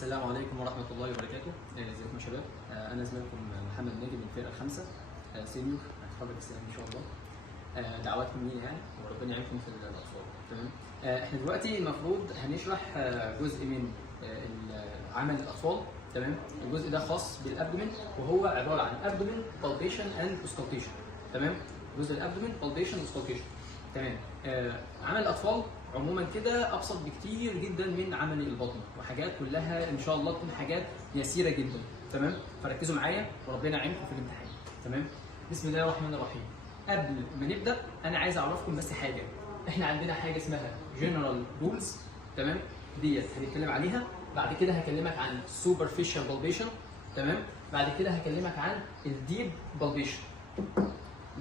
السلام عليكم ورحمة الله وبركاته. ازيكم يا شباب؟ أنا زميلكم محمد ناجي من الفرقة الخامسة سينيور، هتخرج السنة إن شاء الله. دعواتكم لينا يعني وربنا يعينكم في الأطفال. تمام؟ إحنا دلوقتي المفروض هنشرح جزء من عمل الأطفال. تمام؟ الجزء ده خاص بالأبدومين وهو عبارة عن أبدومين بالبيشن أند أوسكالتيشن. تمام؟ جزء الأبدومين بالبيشن أوسكالتيشن. تمام؟ عمل الأطفال عموما كده ابسط بكتير جدا من عمل البطن، وحاجات كلها ان شاء الله تكون حاجات يسيره جدا. تمام؟ فركزوا معايا وربنا يعينكم في الامتحان. تمام؟ بسم الله الرحمن الرحيم. قبل ما نبدا انا عايز اعرفكم بس حاجه. احنا عندنا حاجه اسمها جنرال رولز. تمام؟ ديت هنتكلم عليها. بعد كده هكلمك عن سوبرفيشال بالبيشن. تمام؟ بعد كده هكلمك عن الديب بالبيشن.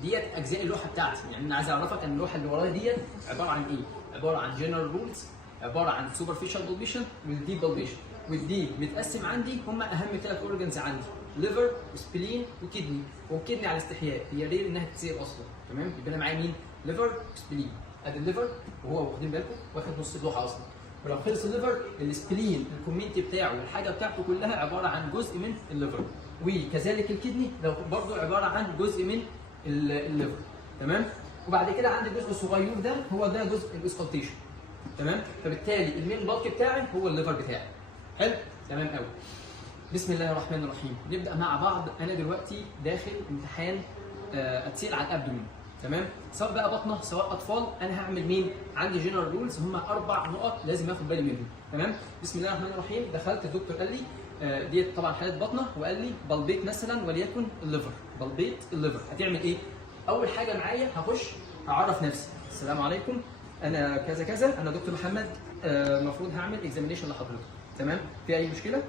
ديت اجزاء اللوحه بتاعتي، يعني انا عايز اعرفك ان اللوحه اللي ورايا ديت عباره عن ايه؟ عباره عن جنرال رولز، عباره عن سوبرفيشال بالبيشن والديب بالبيشن. والديب متقسم عندي هم اهم 3 اورجنز عندي، ليفر وسبلين وكدني. والكدني على استحياء هي رير انها تتسير اصلا. تمام؟ يبقى انا معايا مين؟ ليفر وسبلين. ادي الليفر وهو واخدين بالكم واخد نص اللوحه اصلا. ولو خلص الليفر السبلين الكومنت بتاعه والحاجه بتاعته كلها عباره عن جزء من الليفر. وكذلك الكدني لو برضه عباره عن جزء من الليفر. تمام؟ وبعد كده عندي الجزء الصغير ده هو ده جزء الاوسكالتيشن. تمام؟ فبالتالي المين بالك بتاعي هو الليفر بتاعي. حلو؟ تمام قوي. بسم الله الرحمن الرحيم. نبدا مع بعض. انا دلوقتي داخل امتحان اتسال على الابدومين. تمام؟ سواء بقى بطنه سواء اطفال، انا هعمل مين؟ عندي جنرال رولز هم 4 نقط لازم اخد بالي منهم. تمام؟ بسم الله الرحمن الرحيم. دخلت الدكتور قال لي ديت طبعا حاله بطنه، وقال لي بلبيت مثلا وليكن الليفر. بلبيت الليفر هتعمل ايه؟ اول حاجه معايا هخش هعرف نفسي. السلام عليكم، انا كذا كذا، انا دكتور محمد، المفروض هعمل اكزامينيشن لحضرتك. تمام؟ في اي مشكله؟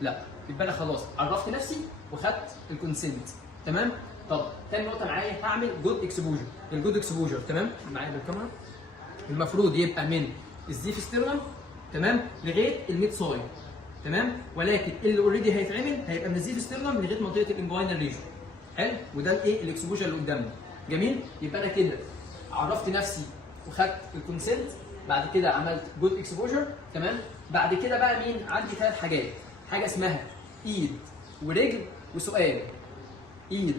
لا. يبقى انا خلاص عرفت نفسي وخدت الكونسنت. تمام؟ طب تاني نقطه معايا هعمل جود اكسبوجر. الجود اكسبوجر تمام؟ معايا بالكاميرا المفروض يبقى من الزيف ستيرنم تمام لغايه الميد سايد. تمام؟ ولكن اللي اوريدي هيتعمل هيبقى من الزيف ستيرنم لغايه منطقه الانجوينال ريجن. حلو؟ وده الايه؟ الاكسبوجر اللي قدامنا. جميل؟ يبقى انا كده عرفت نفسي وخدت الكونسنت. بعد كده عملت جود اكسبوجر. تمام؟ بعد كده بقى مين؟ عندي 3 حاجات. حاجه اسمها ايد ورجل وسؤال. ايد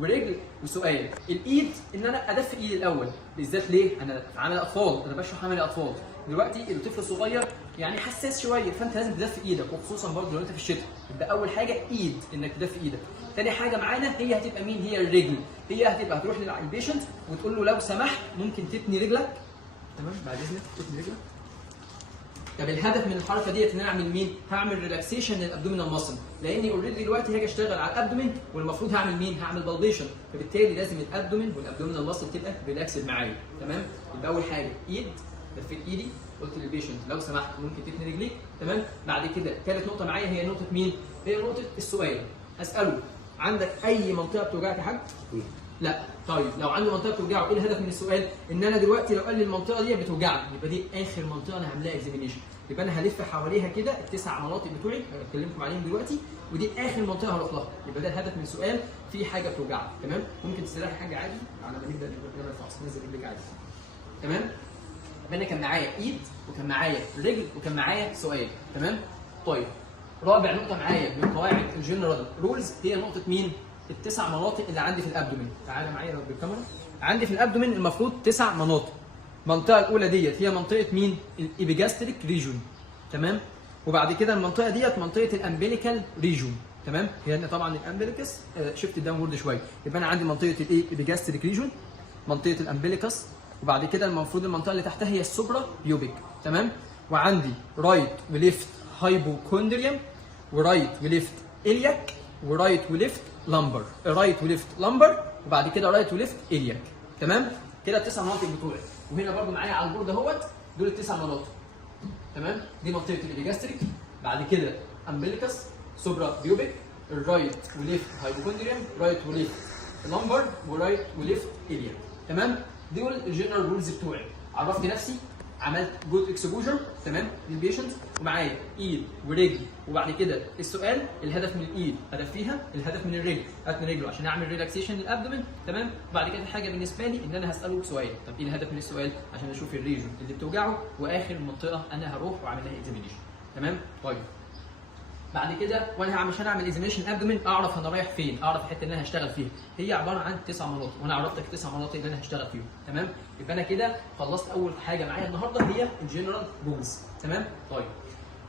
ورجل وسؤال. الايد ان انا ادفي ايدي الاول، بالذات ليه؟ انا في عمل اطفال، انا بشرح عمل اطفال. دلوقتي الطفل الصغير يعني حساس شويه، فانت لازم تدفي ايدك، وخصوصا برضه لو انت في الشتاء. يبقى اول حاجه ايد انك تدفي ايدك. تاني حاجه معانا هي هتبقى مين؟ هي الرجل. هي هتروح للبيشنت وتقول له لو سمحت ممكن تتني رجلك. تمام؟ بعد اذنك تتني رجلك. طب الهدف من الحركه ديت ان انا اعمل مين؟ هعمل ريلاكسيشن للابدومينال ماسل، لاني اوريدي دلوقتي هاجي اشتغل على الابدومين والمفروض هعمل مين؟ هعمل بالبيشن، فبالتالي لازم الابدومين والابدومينال ماسل تبقى ريلاكسد معايا. تمام؟ يبقى اول حاجه ايد، لفيت ايدي، قلت للبيشنت لو سمحت ممكن تتني رجليك. تمام؟ بعد كده ثالث نقطه معايا هي نقطه مين؟ هي نقطه السؤال. اساله عندك اي منطقه بتوجعك يا حاج؟ لا. طيب لو عنده منطقه بتوجعه ايه الهدف من السؤال؟ ان انا دلوقتي لو قال لي المنطقه دي بتوجعني يبقى دي اخر منطقه انا هعملها اكزامينيشن. يبقى انا هلف حواليها كده ال9 مناطق بتوعي هكلمكم عليهم دلوقتي، ودي اخر منطقه هروح لها. يبقى ده الهدف من السؤال، في حاجه بتوجعك. تمام؟ ممكن تستريحي حاجه عادي على ما نبدا نعمل فحص، نزل رجلك عادي. تمام؟ يبقى انا كان معايا ايد وكان معايا رجل وكان معايا سؤال. تمام؟ طيب رابع نقطه معايا من قواعد الجنرال رولز هي نقطه مين؟ ال9 مناطق اللي عندي في الابدومين. تعالى معايا بالكاميرا. عندي في الابدومين المفروض 9 مناطق. المنطقه الاولى ديت هي منطقه مين؟ الابيجاستريك ريجون. تمام؟ وبعد كده المنطقه ديت منطقه الامبليكال ريجون. تمام؟ هي طبعا الامبليكس شفت داونورد شويه. يبقى انا عندي منطقه الايه؟ الابيجاستريك ريجون، منطقه الامبليكس، وبعد كده المفروض المنطقه اللي تحتها هي السوبرا بيوبيك. تمام؟ وعندي رايت وليفت هايبوكوندريوم، ورايت وليفت الياك، ورايت وليفت لامبر، رايت وليفت لامبر، وبعد كده رايت وليفت الياك. تمام؟ كده ال9 مناطق بتوعي. وهنا برضو معايا على البورد اهوت دول ال9 مناطق. تمام؟ دي منطقه الابيجاستريك، بعد كده امبليكس، سوبرا بيوبيك، الرايت وليفت هايبوكوندريوم، رايت وليفت لامبر، ورايت وليفت الياك. تمام؟ دول الجنرال رولز بتوعي. عرفت نفسي، عملت جود اكسبوجر تمام للبيشنت، ومعايا ايد ورجل، وبعد كده السؤال الهدف من الايد ادفيها، الهدف من الرجل اتني رجله عشان اعمل ريلاكسيشن للابدومين. تمام؟ وبعد كده حاجه بالنسبه لي ان انا هساله سؤال. طب ايه الهدف من السؤال؟ عشان اشوف الريجن اللي بتوجعه، واخر منطقه انا هروح واعمل لها اكزامينيشن. تمام؟ طيب بعد كده وانا عشان اعمل اكزامينشن ابدومين اعرف انا رايح فين، اعرف الحته اللي انا هشتغل فيها، هي عباره عن 9 مناطق وانا عرفتك 9 مناطق اللي انا هشتغل فيهم. تمام؟ يبقى انا كده خلصت اول حاجه معايا النهارده هي الجنرال رولز. تمام؟ طيب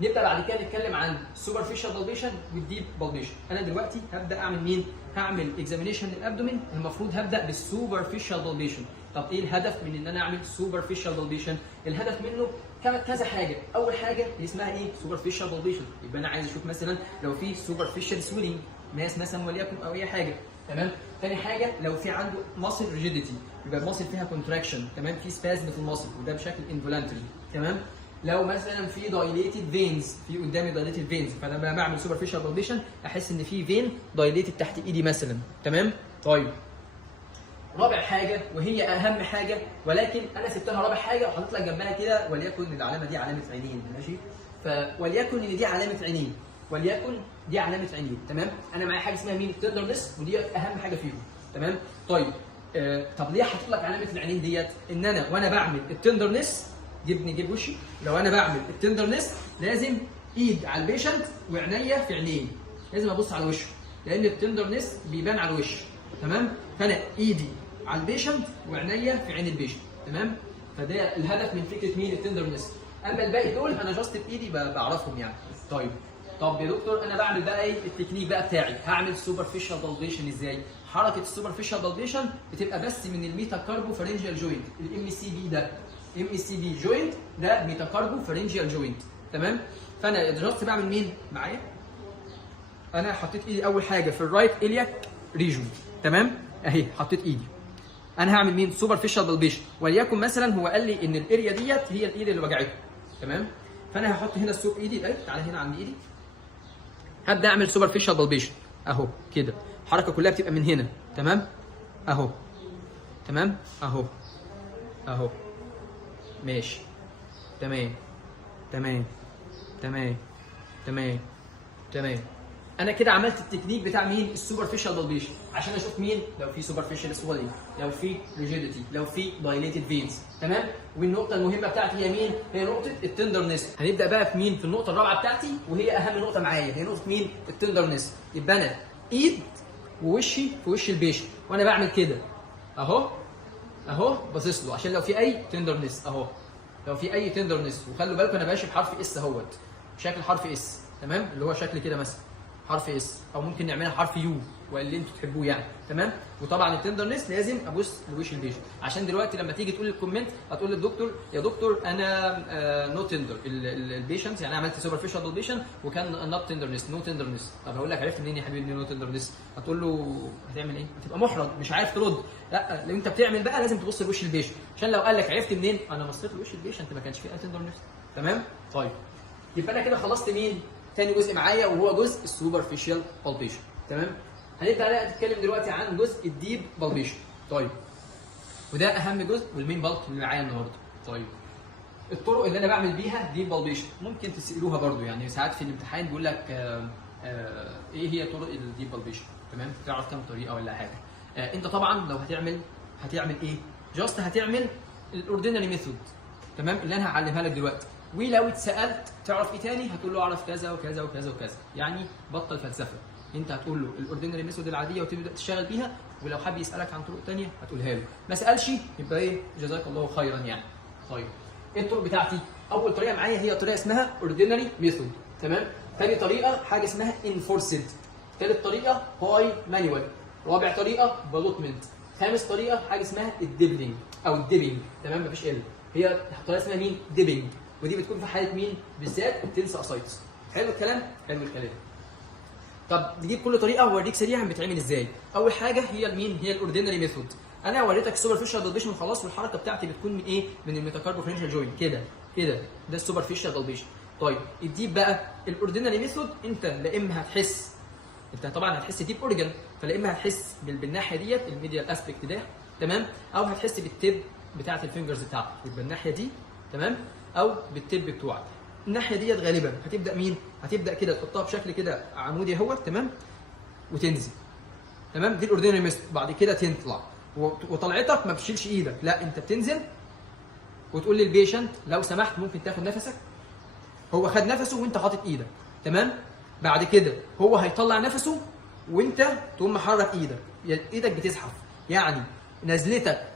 نبدا بعد كده نتكلم عن السوبرفيشال بالبيشن والديب بالبيشن. انا دلوقتي هبدا اعمل مين؟ هعمل اكزامينشن للابدومين، المفروض هبدا بالسوبرفيشال بالبيشن. طب ايه الهدف من ان انا اعمل سوبرفيشال بالبيشن؟ الهدف منه كذا حاجه. اول حاجه اللي اسمها ايه؟ سوبرفيشال بالبيشن. يبقى انا عايز اشوف مثلا لو في سوبرفيشال سويلنج ناس مثلا وليكن او اي حاجه. تمام؟ ثاني حاجه لو في عنده ماسل ريجيديتي، يبقى الماسل فيها كونتراكشن. تمام؟ في سبازم في الماسل وده بشكل انفولانتري. تمام؟ لو مثلا في دايليتد فينز، في قدامي دايليتد فينز، فانا لما بعمل سوبرفيشال بالبيشن احس ان في فين دايليتد تحت ايدي مثلا. تمام؟ طيب رابع حاجه وهي اهم حاجه، ولكن انا سبتها رابع حاجه وحطيت لك جنبها كده وليكن العلامه دي علامه عينين. ماشي؟ وليكن ان دي علامه عينين، وليكن دي علامه عينين. تمام؟ انا معايا حاجه اسمها مين؟ التندرنس، ودي اهم حاجه فيهم. تمام؟ طيب طب ليه حاطط لك علامه العينين ديت؟ ان انا وانا بعمل التندرنس جيب وشي، لو انا بعمل التندرنس لازم ايد على البيشنت وعينيا في عينيه، لازم ابص على وشه لان التندرنس بيبان على الوش. تمام؟ فانا ايدي على البيشنت وعينيا في عين البيشنت. تمام؟ فده الهدف من فكره مين؟ التندرنس. اما الباقي دول انا جاست بايدي بعرفهم يعني. طب يا دكتور انا بعمل بقى ايه التكنيك بقى بتاعي؟ هعمل سوبرفيشال بالبيشن ازاي؟ حركه السوبرفيشال بالبيشن بتبقى بس من الميتاكاربو فارنجيال جوينت، الام سي بي ده ام سي بي جوينت ده ميتاكاربو فارنجيال جوينت. تمام؟ فانا جاست بعمل مين معايا؟ انا حطيت ايدي اول حاجه في الرايت الياك ريجون. تمام؟ اهي حطيت ايدي. انا هعمل مين؟ سوبرفيشال بالبيشن، وليكن مثلا هو قال لي ان الاريا ديت هي الايد اللي وجعته. تمام؟ فانا هحط هنا السوب ايدي، تعالى هنا عند ايدي، هبدا اعمل سوبرفيشال بالبيشن اهو كده. الحركه كلها بتبقى من هنا. تمام؟ اهو. تمام؟ اهو ماشي. تمام. انا كده عملت التكنيك بتاع مين؟ السوبرفيشال بالبيشن، عشان اشوف مين؟ لو في سوبرفيشال سويلنج، لو في ريجيديتي، لو في دايليتد فينز. تمام؟ والنقطه المهمه بتاعتي هي مين؟ هي نقطه التندرنس. هنبدا بقى في مين؟ في النقطه الرابعه بتاعتي وهي اهم نقطه معايا، هي نقطه مين؟ التندرنس. يبقى انا ايد ووشي في وش البيشن وانا بعمل كده اهو باصص له عشان لو في اي تندرنس اهو، لو في اي تندرنس. وخلوا بالكم انا ماشي بحرف اس اهوت، شكل حرف اس. تمام؟ اللي هو شكل كده مثلا حرف اس، او ممكن نعملها حرف يو واللي انتوا تحبوه يعني. تمام؟ وطبعا التندرنس لازم ابص لوش البيشنت، عشان دلوقتي لما تيجي تقول الكومنت هتقول للدكتور يا دكتور انا نو تندر البيشنت، يعني عملت سوبرفيشال بالبيشن وكان نوت تندرنس نو تندرنس. طب هقول لك عرفت منين يا حبيبي ان نو تندرنس؟ هتقول له هتعمل ايه؟ هتبقى محرج مش عارف ترد. لا لو انت بتعمل بقى لازم تبص لوش البيشنت، عشان لو قال لك عرفت منين؟ انا بصيت لوش البيشنت ما كانش فيه تندرنس. تمام؟ طيب يبقى انا كده خلصت مين؟ تاني جزء معايا وهو جزء السوبرفيشال بالبيشن. تمام؟ هنبدا بقى نتكلم دلوقتي عن جزء الديب بالبيشن. طيب وده اهم جزء والمين بالك اللي معايا النهارده. طيب الطرق اللي انا بعمل بيها ديب بالبيشن ممكن تسالوها برضو، يعني ساعات في الامتحان بيقول لك ايه هي طرق الديب بالبيشن. تمام؟ تعرف كام طريقه ولا حاجه. انت طبعا لو هتعمل ايه؟ جاست هتعمل الاوردينري ميثود. تمام؟ اللي انا هعلمها لك دلوقتي. ولو اتسالت تعرف ايه تاني؟ هتقول له اعرف كذا وكذا وكذا وكذا، يعني بطل فلسفه. انت هتقول له الاوردينري ميثود العاديه وتبدا تشتغل بيها، ولو حب يسالك عن طرق ثانيه هتقولها له، ما سالش يبقى ايه؟ جزاك الله خيرا يعني. طيب ايه الطرق بتاعتي؟ اول طريقه معايا هي طريقه اسمها اوردينري ميثود. تمام؟ ثاني طريقه حاجه اسمها انفورسد. ثالث طريقه باي مانيوال. رابع طريقه بالوتمنت. خامس طريقه حاجه اسمها الديبلينج او الديبنج. تمام؟ مفيش ال، هي طريقه اسمها مين؟ ديبنج، ودي بتكون في حاله مين؟ بالذات التنس اسايتس. حلو الكلام؟ حلو الكلام. طب نجيب كل طريقه واوريك سريعا بتتعمل ازاي. اول حاجه هي المين؟ هي الاوردينري ميثود. انا وريتك السوبرفيشال بالبيشن خلاص، والحركه بتاعتي بتكون من ايه؟ من الميتاكاربو فارنجيال جوينت كده ده السوبرفيشال بالبيشن. طيب الديب بقى الاوردينري ميثود، انت لا اما انت طبعا هتحس ديب اورجن، فلا اما هتحس بالناحيه ديت الميديال اسبكت ده. تمام؟ او هتحس بالتب بتاعت الفينجرز بتاعتك، يبقى الناحيه دي. تمام؟ او بالتب بتوعك. الناحيه ديت غالبا هتبدا مين؟ هتبدا كده تحطها بشكل كده عمودي اهوت. تمام؟ وتنزل. تمام؟ دي الاوردينري ميثود. بعد كده تطلع، وطلعتك ما بتشيلش ايدك، لا انت بتنزل وتقول للبيشنت لو سمحت ممكن تاخد نفسك هو خد نفسه وانت حاطط ايدك، تمام؟ بعد كده هو هيطلع نفسه وانت تقوم محرك ايدك، ايدك بتزحف، يعني نزلتك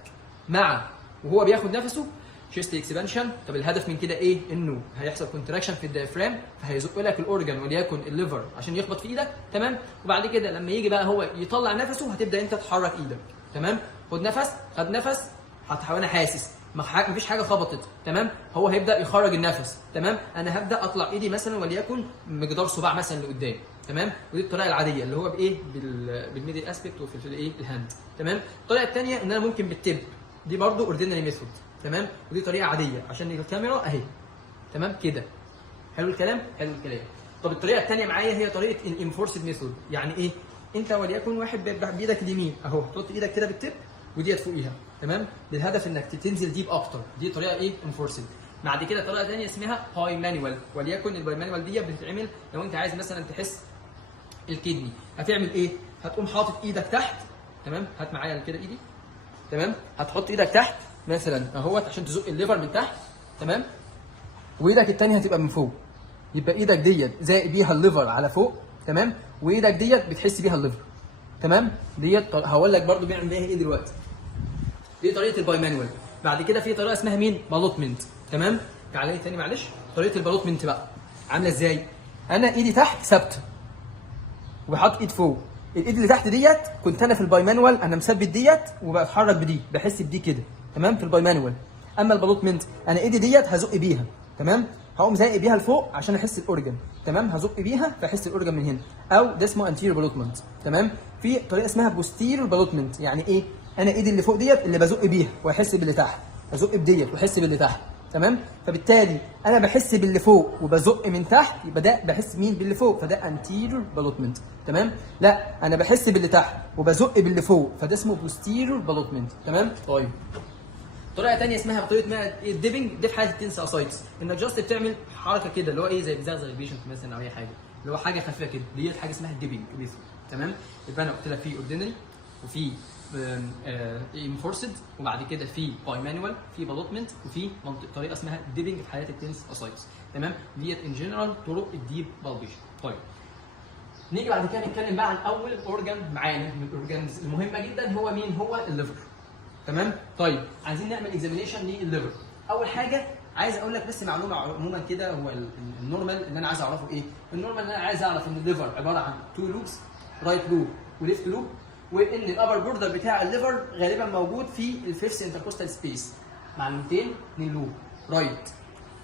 مع وهو بياخد نفسه شيست اكسبانشن. طب الهدف من كده ايه؟ انه هيحصل كونتراكشن في الدايفرام، فهيزق لك الاورجن وليكن الليفر عشان يخبط في ايدك، تمام؟ وبعد كده لما يجي بقى هو يطلع نفسه هتبدا انت تحرك ايدك، تمام؟ خد نفس، خد نفس، انا حاسس مفيش حاجه خبطت، تمام؟ هو هيبدا يخرج النفس، تمام؟ انا هبدا اطلع ايدي مثلا وليكن مقدار صباع مثلا لقدام، تمام؟ ودي الطريقه العاديه اللي هو بايه؟ بالميدل اسبكت وفي الايه؟ الهاند، تمام؟ الطريقه الثانيه ان انا ممكن بالتب، دي برضو اوردينري ميثود، تمام؟ ودي طريقه عاديه عشان الكاميرا اهي، تمام كده. حلو الكلام؟ حلو الكلام. طب الطريقه الثانيه معايا هي طريقه الانفورسد ميثود، يعني ايه؟ انت وليكن واحد بايدك اليمين اهو، تحط ايدك كده بالتب وديت فوقيها، تمام؟ بالهدف انك تنزل ديب اكتر، دي طريقه ايه؟ انفورسد. بعد كده طريقه ثانيه اسمها باي مانوال، وليكن الباي مانوال دي بتتعمل لو انت عايز مثلا تحس الكدني، هتعمل ايه؟ هتقوم حاطط ايدك تحت، تمام؟ هات معايا كده ايدي، تمام؟ هتحط ايدك تحت مثلا اهوت عشان تزق الليفر من تحت، تمام؟ وايدك الثانيه هتبقى من فوق، يبقى ايدك ديت زائق بيها الليفر على فوق، تمام؟ وايدك ديت بتحس بيها الليفر، تمام؟ ديت هقول لك برده بيعمل بيها ايه دلوقتي. دي طريقه الباي مانوال. بعد كده في طريقه اسمها مين؟ بالوتمنت، تمام؟ تعالى لي تاني معلش. طريقه البالوتمنت بقى عامله ازاي؟ انا ايدي تحت ثابته وبحط ايد فوق، الايد اللي تحت ديت كنت انا في الباي مانوال انا مثبت ديت وبتحرك بدي، بحس بدي كده، تمام؟ في الباي مانوال. اما البالوتمنت انا ايدي ديت هزق بيها، تمام؟ هقوم زائق بيها لفوق عشان احس الاورجن، تمام؟ هزق بيها فاحس الاورجن من هنا، او ده اسمه انتيريور بالوتمنت، تمام؟ في طريقه اسمها بوستيريور بالوتمنت، يعني ايه؟ انا ايدي اللي فوق ديت اللي بزق بيها واحس باللي تحت، بزق بديت واحس باللي تحت، تمام؟ فبالتالي انا بحس باللي فوق وبزق من تحت، يبقى ده بحس مين؟ باللي فوق، فده انتيريور بالوتمنت، تمام؟ لا انا بحس باللي تحت وبزق باللي فوق، فده اسمه بوستيريور بالوتمنت، تمام؟ طيب طريقه ثانيه اسمها طريقه الديبنج، دي في حاله التنس اسايتس، انك جاست بتعمل حركه كده اللي هو ايه؟ زي بتزغزغ البيشنت مثلا او اي حاجه، اللي هو حاجه خفيفه كده، ديت حاجه اسمها الديبنج ميثود، تمام؟ يبقى انا قلت لك في اوردينري وفي انفورسد، وبعد كده في باي مانوال، في بالوتمنت، وفي طريقه اسمها ديبنج في حالات التنس اسايتس، تمام؟ ديت ان جنرال طرق الديب بالبيشن. طيب نيجي بعد كده نتكلم بقى عن اول اورجان معانا من الاورجانز المهمه جدا، هو مين؟ هو الليفر، تمام؟ طيب عايزين نعمل اكزامينيشن للليفر. اول حاجه عايز اقول لك بس معلومه عموما كده، هو النورمال اللي انا عايز اعرفه ايه؟ النورمال اللي انا عايز اعرف ان الليفر عباره عن تو لوبس، رايت لوب وليفت لوب، وان الابر بوردر بتاع الليفر غالبا موجود في الفيفث انتركوستال سبيس، معلومتين من لوب رايت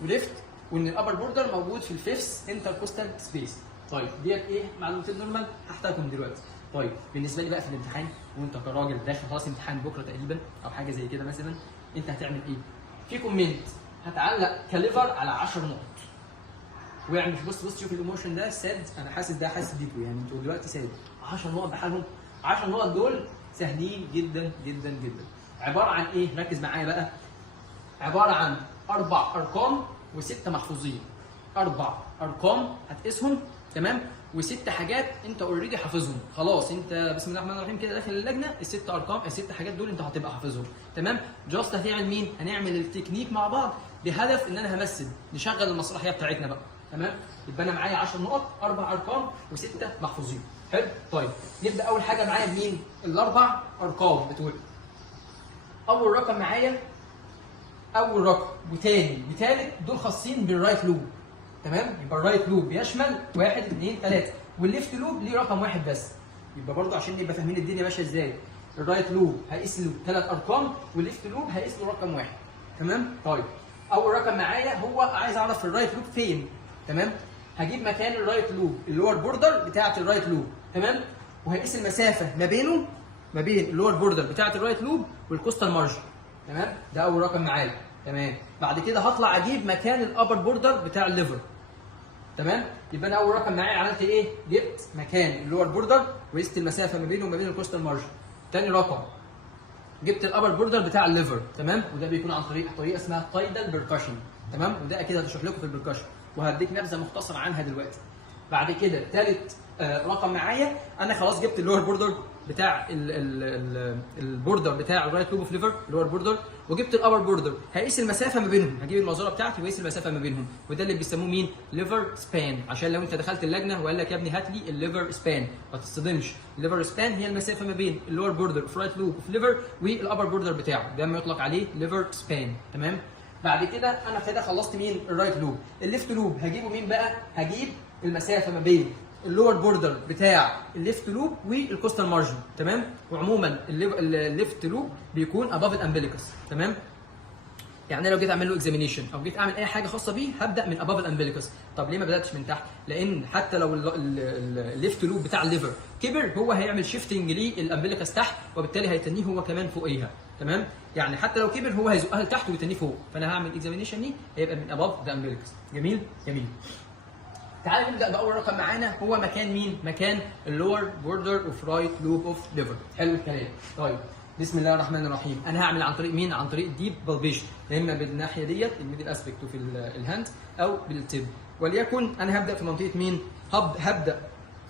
وليفت، وان الابر بوردر موجود في الفيفث انتركوستال سبيس. طيب ديت ايه؟ معلومتين نورمال هحتاجهم دلوقتي. طيب بالنسبه لي بقى في الامتحان، وانت كراجل داخل خلاص امتحان بكره تقريبا او حاجه زي كده مثلا، انت هتعمل ايه؟ في كومنت هتعلق كليفر على 10 نقط، واعمل بص شوف الايموشن ده ساد، انا حاسس ده حاسس بيكوا، يعني انتوا دلوقتي ساد 10 نقط بحالهم. 10 نقط دول سهلين جدا جدا جدا. عباره عن ايه؟ ركز معايا بقى. عباره عن 4 ارقام و6 محفوظين. 4 ارقام هتقيسهم، تمام؟ و6 حاجات انت اوريدي حافظهم، خلاص انت بسم الله الرحمن الرحيم كده داخل اللجنه، ال6 ارقام ال6 حاجات دول انت هتبقى حافظهم، تمام؟ جاست هتعمل مين؟ هنعمل التكنيك مع بعض بهدف ان انا همثل، نشغل المسرحيه بتاعتنا بقى، تمام؟ يبقى انا معايا 10 نقط، 4 ارقام و6 محفوظين. حلو؟ طيب نبدا اول حاجه معايا بمين؟ الاربع ارقام بتوعي. اول رقم معايا، اول رقم وثاني وثالث دول خاصين بالرايت لوب، تمام؟ يبقى الرايت لوب بيشمل 1 2 3، والليفت لوب ليه رقم واحد بس. يبقى برضه عشان نبقى فاهمين الدنيا ماشيه ازاي، الرايت لوب هيقيس له 3 ارقام، والليفت لوب هيقيس له رقم واحد، تمام؟ طيب اول رقم معايا هو عايز اعرف الرايت لوب فين، تمام؟ هجيب مكان الرايت لوب اللي هو البوردر بتاعه الرايت لوب، تمام؟ وهقيس المسافه ما بينه ما بين اللي هو البوردر بتاعه الرايت لوب والكوستال مارجن، تمام؟ ده اول رقم معايا، تمام؟ بعد كده هطلع اجيب مكان الابر بوردر بتاع الليفر، تمام؟ يبقى انا اول رقم معايا عملت ايه؟ جبت مكان اللي هو البوردر وقست المسافه ما بينه وما بين الكوستال مارجن. تاني رقم جبت الابر بوردر بتاع الليفر، تمام؟ وده بيكون عن طريقه اسمها تايدال بيركشن، تمام؟ وده اكيد هشرح لكم في البركشن وهديك نبذه مختصره عنها دلوقتي. بعد كده ثالث رقم معايا، انا خلاص جبت اللور بوردر بتاع البوردر بتاع الرايت لوب اوف ليفر اللي هو البوردر، وجبت الابر بوردر، هقيس المسافه ما بينهم، هجيب المازوره بتاعتي واقيس المسافه ما بينهم، وده اللي بيسموه مين؟ ليفر سبان. عشان لو انت دخلت اللجنه وقال لك يا ابني هات لي الليفر سبان ما تصطدمش. الليفر سبان هي المسافه ما بين اللور بوردر اوف رايت لوب اوف ليفر والابر بوردر بتاعه، ده ما يطلق عليه ليفر سبان. تمام؟ بعد كده انا كده خلصت مين؟ الرايت لوب. الليفت لوب هجيبه مين بقى؟ هجيب المسافه ما بين اللور بوردر بتاع الليفت لوب والكوستال مارجن. تمام؟ وعموما الليفت لوب بيكون اباف الامبليكس. تمام؟ يعني لو جيت اعمل له اكزامينيشن او جيت اعمل اي حاجه خاصه بيه هبدا من اباف الامبليكس. طب ليه ما بداتش من تحت؟ لان حتى لو الليفت لوب بتاع الليفر كبر هو هيعمل شيفتنج للامبليكس تحت، وبالتالي هيتنيه هو كمان فوقيها. تمام؟ يعني حتى لو كبر هو هيزقها لتحت ويتنيه فوق، فانا هعمل اكزامينيشن دي هيبقى من اباف ذا امبليكس. جميل؟ جميل. تعالى نبدا باول رقم معانا، هو مكان مين؟ مكان اللور بوردر اوف رايت لوب اوف ليفر. حلو الكلام. طيب بسم الله الرحمن الرحيم. انا هعمل عن طريق مين؟ عن طريق ديب بالبيشن، يا اما بالناحيه ديت الميدل اسبكت وفي الهاند او بالتيب. وليكن انا هبدا في منطقه مين؟ هبدا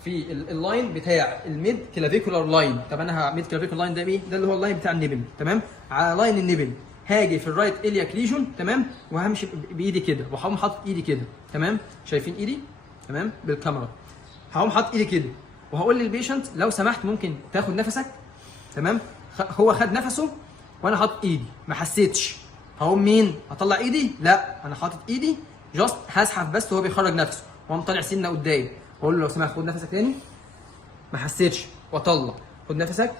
في اللاين بتاع الميد كلافيكولار لاين. طب انا ميد كلافيكولار لاين ده ايه؟ ده اللي هو اللاين بتاع النبل. تمام؟ على لاين النبل هاجي في الرايت الياك ليجون. تمام؟ وهمشي بايدي كده وهقوم حاطط ايدي كده. تمام؟ شايفين ايدي؟ تمام؟ بالكاميرا هقوم حاطط ايدي كده وهقول للبيشنت لو سمحت ممكن تاخد نفسك. تمام؟ هو خد نفسه وانا حاطط ايدي ما حسيتش، هقوم مين؟ اطلع ايدي؟ لا، انا حاطط ايدي جاست هزحف بس وهو بيخرج نفسه، واقوم طالع سنه قدام واقول له لو سمحت خد نفسك تاني. ما حسيتش واطلع، خد نفسك.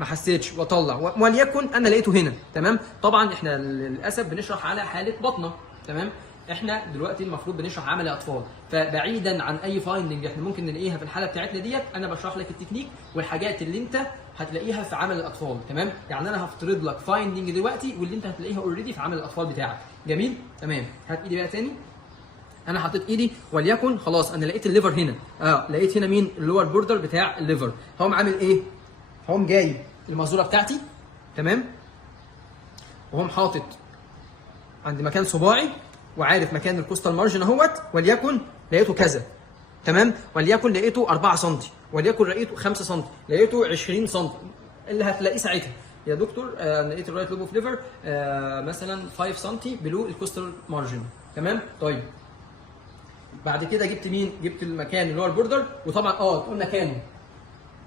ما حسيتش واطلع. وليكن انا لقيته هنا. تمام؟ طبعا احنا للاسف بنشرح على حاله بطنه. تمام؟ احنا دلوقتي المفروض بنشرح عملي اطفال، فبعيدا عن اي فايندنج احنا ممكن نلاقيها في الحاله بتاعتنا ديت، انا بشرح لك التكنيك والحاجات اللي انت هتلاقيها في عمل الاطفال. تمام؟ يعني انا هفترض لك فايندنج دلوقتي واللي انت هتلاقيها اوريدي في عمل الاطفال بتاعك. جميل؟ تمام. هات ايدي بقى تاني. انا حطيت ايدي وليكن خلاص انا لقيت الليفر هنا. لقيت هنا مين؟ اللور بوردر بتاع الليفر. هقوم عامل ايه؟ هقوم جايب المازوره بتاعتي. تمام؟ وهقوم حاطط عند مكان صباعي وعارف مكان الكوستال مارجن اهوت، وليكن لقيته كذا. تمام؟ وليكن لقيته 4 سم، وليكن لقيته 5 سم، لقيته 20 سم، اللي هتلاقيه ساعتها يا دكتور لقيت الرايت لوب اوف ليفر مثلا 5 سم بلو الكوستال مارجن. تمام؟ طيب بعد كده جبت مين؟ جبت المكان اللي هو البوردر، وطبعا تقول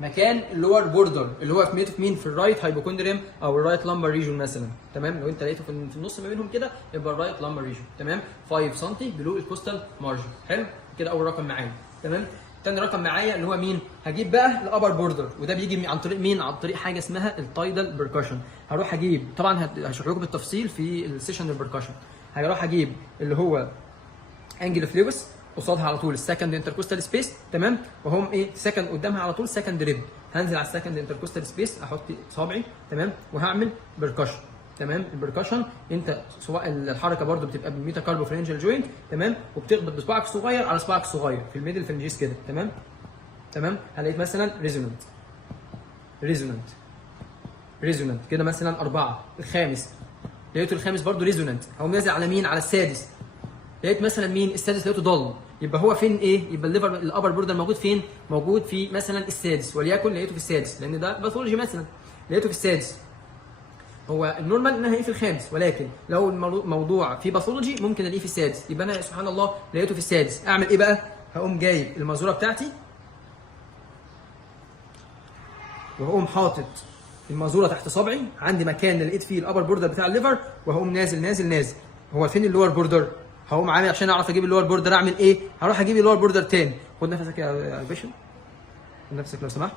مكان اللور بوردر اللي هو في مين؟ في الرايت هايبوكوندريم او الرايت لامبر ريجون مثلا. تمام؟ لو انت لقيته في النص ما بينهم كده يبقى الرايت لامبر ريجون. تمام؟ 5 سم بلو الكوستال مارجن. حلو كده اول رقم معايا. تمام؟ تاني رقم معايا اللي هو مين؟ هجيب بقى الابر بوردر، وده بيجي عن طريق مين؟ عن طريق حاجه اسمها التايدال بيركشن. هروح اجيب، طبعا هشرح لكم بالتفصيل في السيشن البركشن. هروح اجيب اللي هو انجل اوف لويس، قصادها على طول السكند انتركوستال سبيس. تمام؟ وهم ايه؟ سكند قدامها على طول سكند ريب. هنزل على السكند انتركوستال سبيس احط صابعي. تمام؟ وهعمل بركشن. تمام؟ البركشن انت سواء الحركه برده بتبقى بالميتاكاربو فرنجل جوينت. تمام؟ وبتخبط بصباعك الصغير على صباعك الصغير في الميدل فرنجيس كده. تمام؟ تمام؟ هلاقيت مثلا ريزونانت كده مثلا 4. الخامس لقيته الخامس برده ريزونانت، هقوم نازل على مين؟ على السادس. لقيت مثلا مين؟ السادس لقيته ضل، يبقى هو فين ايه؟ يبقى الليفر الابر بوردر موجود فين؟ موجود في مثلا السادس، وليكن لقيته في السادس لان ده باثولوجي مثلا. لقيته في السادس. هو النورمال انها ايه في الخامس، ولكن لو الموضوع في باثولوجي ممكن الاقيه في السادس، يبقى انا سبحان الله لقيته في السادس. اعمل ايه بقى؟ هقوم جايب المازوره بتاعتي وهقوم حاطط المازوره تحت صبعي عند مكان اللي لقيت فيه الابر بوردر بتاع الليفر، وهقوم نازل. هو فين اللور بوردر؟ هقوم عامل عشان اعرف اجيب اللور بوردر اعمل ايه؟ هروح اجيب اللور بوردر تاني. خد نفسك يا باشا، خد نفسك لو سمحت.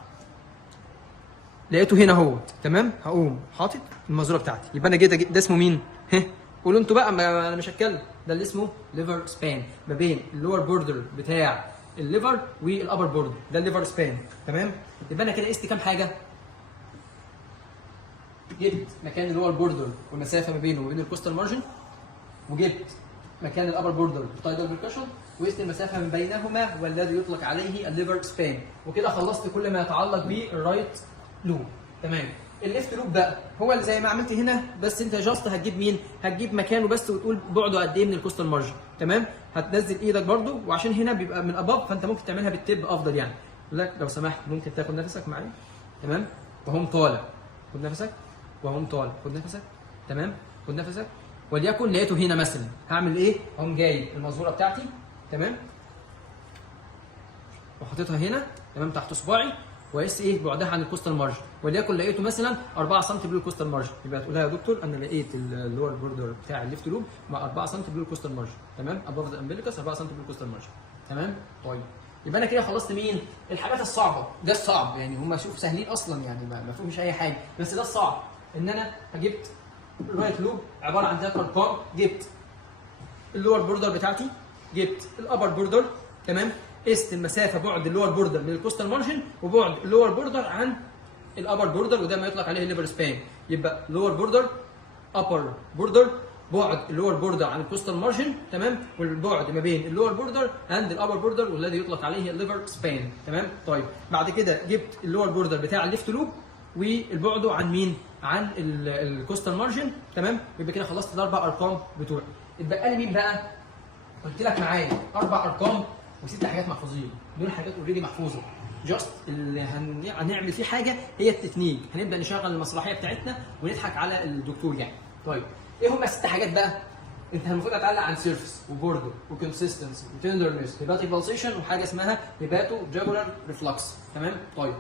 لقيته هنا اهو. تمام؟ هقوم حاطط المازوره بتاعتي، يبقى انا ده اسمه مين؟ قولوا انتوا بقى، انا مش هتكلم. ده اللي اسمه ليفر سبان ما بين اللور بوردر بتاع الليفر والابر بوردر، ده الليفر سبان. تمام؟ يبقى انا كده قست كام حاجه؟ جبت مكان اللور بوردر والمسافه ما بينه وبين الكوستال مارجن، وجبت مكان الابر بوردر التايدال بيركشن، وقست المسافه من بينهما والذي يطلق عليه الليفر سبان. وكده خلصت كل ما يتعلق بالرايت لوب. تمام؟ الليفت لوب بقى هو اللي زي ما عملت هنا، بس انت جاست هتجيب مين؟ هتجيب مكانه بس وتقول بعده قد ايه من الكوستال مارجن. تمام؟ هتنزل ايدك برده، وعشان هنا بيبقى من اباب فانت ممكن تعملها بالتب افضل يعني. لك لو سمحت ممكن تاخد نفسك معايا. تمام، وهقوم طالع، خد نفسك، وهقوم طالع، خد نفسك، تمام، خد نفسك. وليكن لقيته هنا مثلا، هعمل ايه؟ هقوم جايب المزوره بتاعتي، تمام، وحاططها هنا، تمام، تحت صباعي، واقيس ايه؟ بعدها عن الكوستال مارجن. وليكن لقيته مثلا 4 سم بلو الكوستال مارجن، يبقى تقولها يا دكتور انا لقيت اللور بوردر بتاع الليفت لوب مع 4 سم بلو الكوستال مارجن، تمام، اباف ذا امبليكس 4 سم بلو الكوستال مارجن، تمام. طيب يبقى انا كده خلصت مين؟ الحاجات الصعبه، ده الصعب يعني، هم شوف سهلين اصلا يعني ما فيهمش اي حاجه، بس ده الصعب ان انا جبت الرايت لوب عباره عن 3 ارقام، جبت اللور بوردر بتاعتي، جبت الابر بوردر، تمام، قست المسافه بعد اللور بوردر من الكوستال مارجن وبعد اللور بوردر عن الابر بوردر، وده ما يطلق عليه الليفر سبان. يبقى لور بوردر، ابر بوردر، بعد اللور بوردر عن الكوستال مارجن، تمام، والبعد ما بين اللور بوردر اند الابر بوردر والذي يطلق عليه الليفر سبان، تمام. طيب بعد كده جبت اللور بوردر بتاع الليفت لوب والبعده عن مين؟ عن الكوستال مارجن، تمام. يبقى كده خلصت الاربع ارقام بتوعي. اتبقى لي مين بقى؟ قلت لك معايا 4 ارقام و6 حاجات محفوظين، دول حاجات اوريدي محفوظه، جاست اللي هنعمل فيه حاجه هي التكنيك، هنبدا نشغل المسرحيه بتاعتنا ونضحك على الدكتور يعني. طيب ايه هم ال6 حاجات بقى؟ انت المفروض هتعلق عن سيرفيس وبوردر وكونسيستنسي وتندرنس، هيباتيك بالسيشن، وحاجه اسمها هيباتو جاجولار ريفلكس، تمام. طيب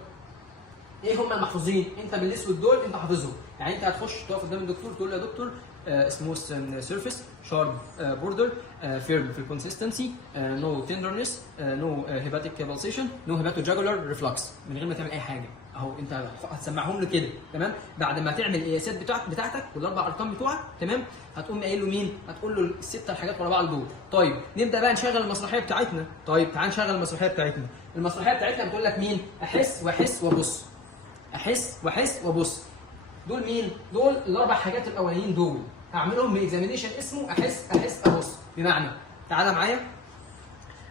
ايه هم المحفوظين؟ انت بالاسود دول انت حافظهم، يعني انت هتخش تقف قدام الدكتور تقول له يا دكتور سموث سيرفيس، شارب بوردر، فيرم في الكونسيستنسي، نو تندرنس، نو هيباتيك بالسيشن، نو هيباتو جاجولار ريفلكس، من غير ما تعمل اي حاجه اهو، انت هتسمعهم له كده، تمام. بعد ما تعمل القياسات بتاعتك والاربع ارقام بتوعك، تمام، هتقوم قايل له مين؟ هتقول له ال6 الحاجات ورا بعض دول. طيب نبدا بقى نشغل المسرحيه بتاعتنا. طيب تعال نشغل المسرحيه بتاعتنا. المسرحيه بتاعتنا بتقول لك مين؟ احس واحس وابص، احس واحس وابص. دول مين؟ دول الاربع حاجات الاولانيين دول هعملهم باكزامينيشن اسمه احس احس ابص. بمعنى تعالى معايا،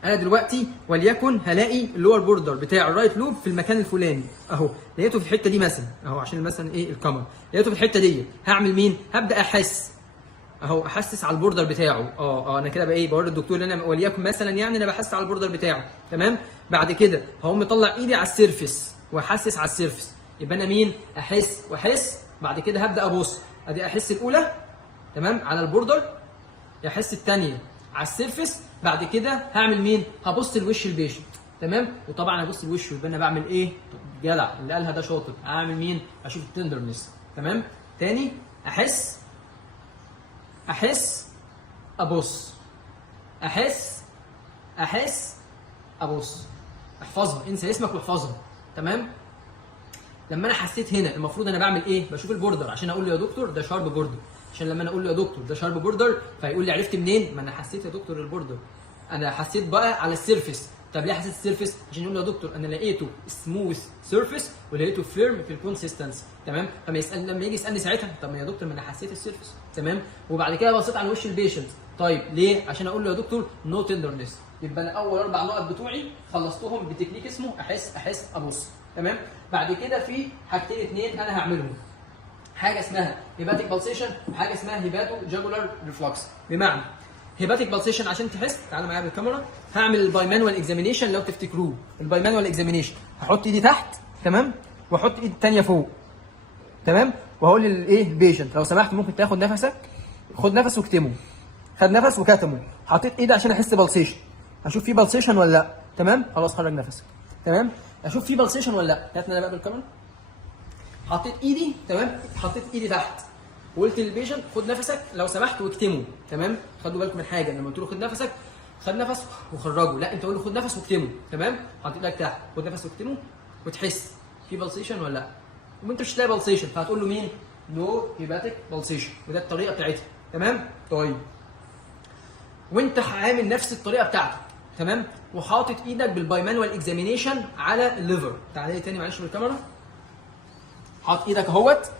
انا دلوقتي وليكن هلاقي اللور بوردر بتاع الرايت لوب في المكان الفلاني اهو، لقيته في الحته دي مثلا اهو، عشان مثلا ايه الكاميرا، لقيته في الحته دي، هعمل مين؟ هبدا احس اهو، احسس على البوردر بتاعه. انا كده بقى ايه؟ بوري الدكتور ان انا وليكن مثلا يعني انا بحسس على البوردر بتاعه، تمام. بعد كده هقوم مطلع ايدي على السيرفيس واحسس على السيرفيس، يبقى انا مين؟ احس واحس. بعد كده هبدا ابص، ادي احس الاولى، تمام، على البوردر، احس الثانيه على السيرفيس. بعد كده هعمل مين؟ هبص لوش البيشنت، تمام. وطبعا هبص لوشه، يبقى انا بعمل ايه؟ جدع، اللي قالها ده شاطر. هعمل مين؟ اشوف التندرنس، تمام. تاني احس احس ابص، احس احس ابص. احفظها، انسى اسمك واحفظها، تمام. لما انا حسيت هنا المفروض انا بعمل ايه؟ بشوف البوردر عشان اقول له يا دكتور ده شارب بوردر، عشان لما انا اقول له يا دكتور ده شارب بوردر فيقول لي عرفت منين؟ ما انا حسيت يا دكتور البوردر، انا حسيت بقى على السيرفيس. طب ليه حسيت السيرفيس؟ عشان يقول له يا دكتور انا لقيته سموث سيرفيس ولقيته فيرم في الكونسيستنس، تمام. فما يسال، لما يجي يسالني ساعتها طب ما يا دكتور ما انا حسيت السيرفيس، تمام. وبعد كده بصيت على وش البيشنت، طيب ليه؟ عشان اقول له يا دكتور نو تندرنس. يبقى انا اول 4 نقط بتوعي خلصتهم بتكنيك اسمه احس احس ابص، تمام. بعد كده في حاجتين 2 انا هعملهم، حاجه اسمها هيباتيك بالسيشن وحاجه اسمها هيباتو جاجولار ريفلكس. بمعنى هيباتيك بالسيشن عشان تحس، تعالى معايا بالكاميرا، هعمل الباي مانوال اكزامينيشن. لو تفتكروه الباي مانوال اكزامينيشن، هحط ايدي تحت، تمام، واحط ايدي الثانيه فوق، تمام، وهقول للايه البيشنت لو سمحت ممكن تاخد نفسك، خد نفس واكتمه، خد نفس وكتمه، حطيت ايدي عشان احس بالسيشن، اشوف في بالسيشن ولا لا، تمام، خلاص خرج نفسك، تمام، اشوف في بالسيشن ولا لا. هات انا بقى بالكاميرا، حطيت ايدي، تمام، حطيت ايدي تحت وقلت للبيشنت خد نفسك لو سمحت واكتمه، تمام. خدوا بالكم من حاجه، لما قلت له خد نفسك خد نفس وخرجه، لا انت قول له خد نفس واكتمه، تمام. حطيت ايدك تحت، خد نفس واكتمه وتحس في بالسيشن ولا لا. وانت مش هتلاقي بالسيشن فهتقول له مين؟ نو هيباتيك بالسيشن، وده الطريقه بتاعتها، تمام. طيب وانت عامل نفس الطريقه بتاعته، تمام، وحاطط ايدك بالباي مانوال اكزامينيشن على الليفر. تعالى لي تاني معلش بالكاميرا، حاطط ايدك اهوت،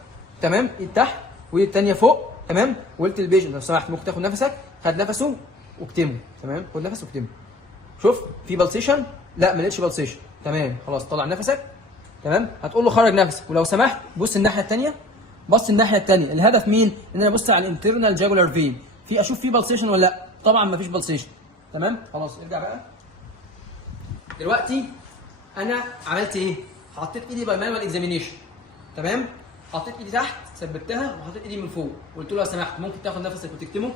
تمام، ايد تحت وايد الثانيه فوق، تمام. وقلت للبيشنت لو سمحت ممكن تاخد نفسك، خد نفسه واكتمه، تمام، خد نفس واكتمه. شوف في بالسيشن؟ لا ما لقيتش بالسيشن، تمام، خلاص طلع نفسك، تمام. هتقول له خرج نفسك، ولو سمحت بص الناحيه الثانيه، بص الناحيه الثانيه. الهدف مين؟ ان انا ابص على الانترنال جاجولار فين، في اشوف في بالسيشن ولا لا. طبعا ما فيش بالسيشن، تمام. خلاص ارجع بقى. دلوقتي انا عملت ايه؟ حطيت ايدي باي مانوال اكزامينيشن، تمام؟ حطيت ايدي تحت ثبتها وحطيت ايدي من فوق، قلت له لو سمحت ممكن تاخد نفسك وتكتمه،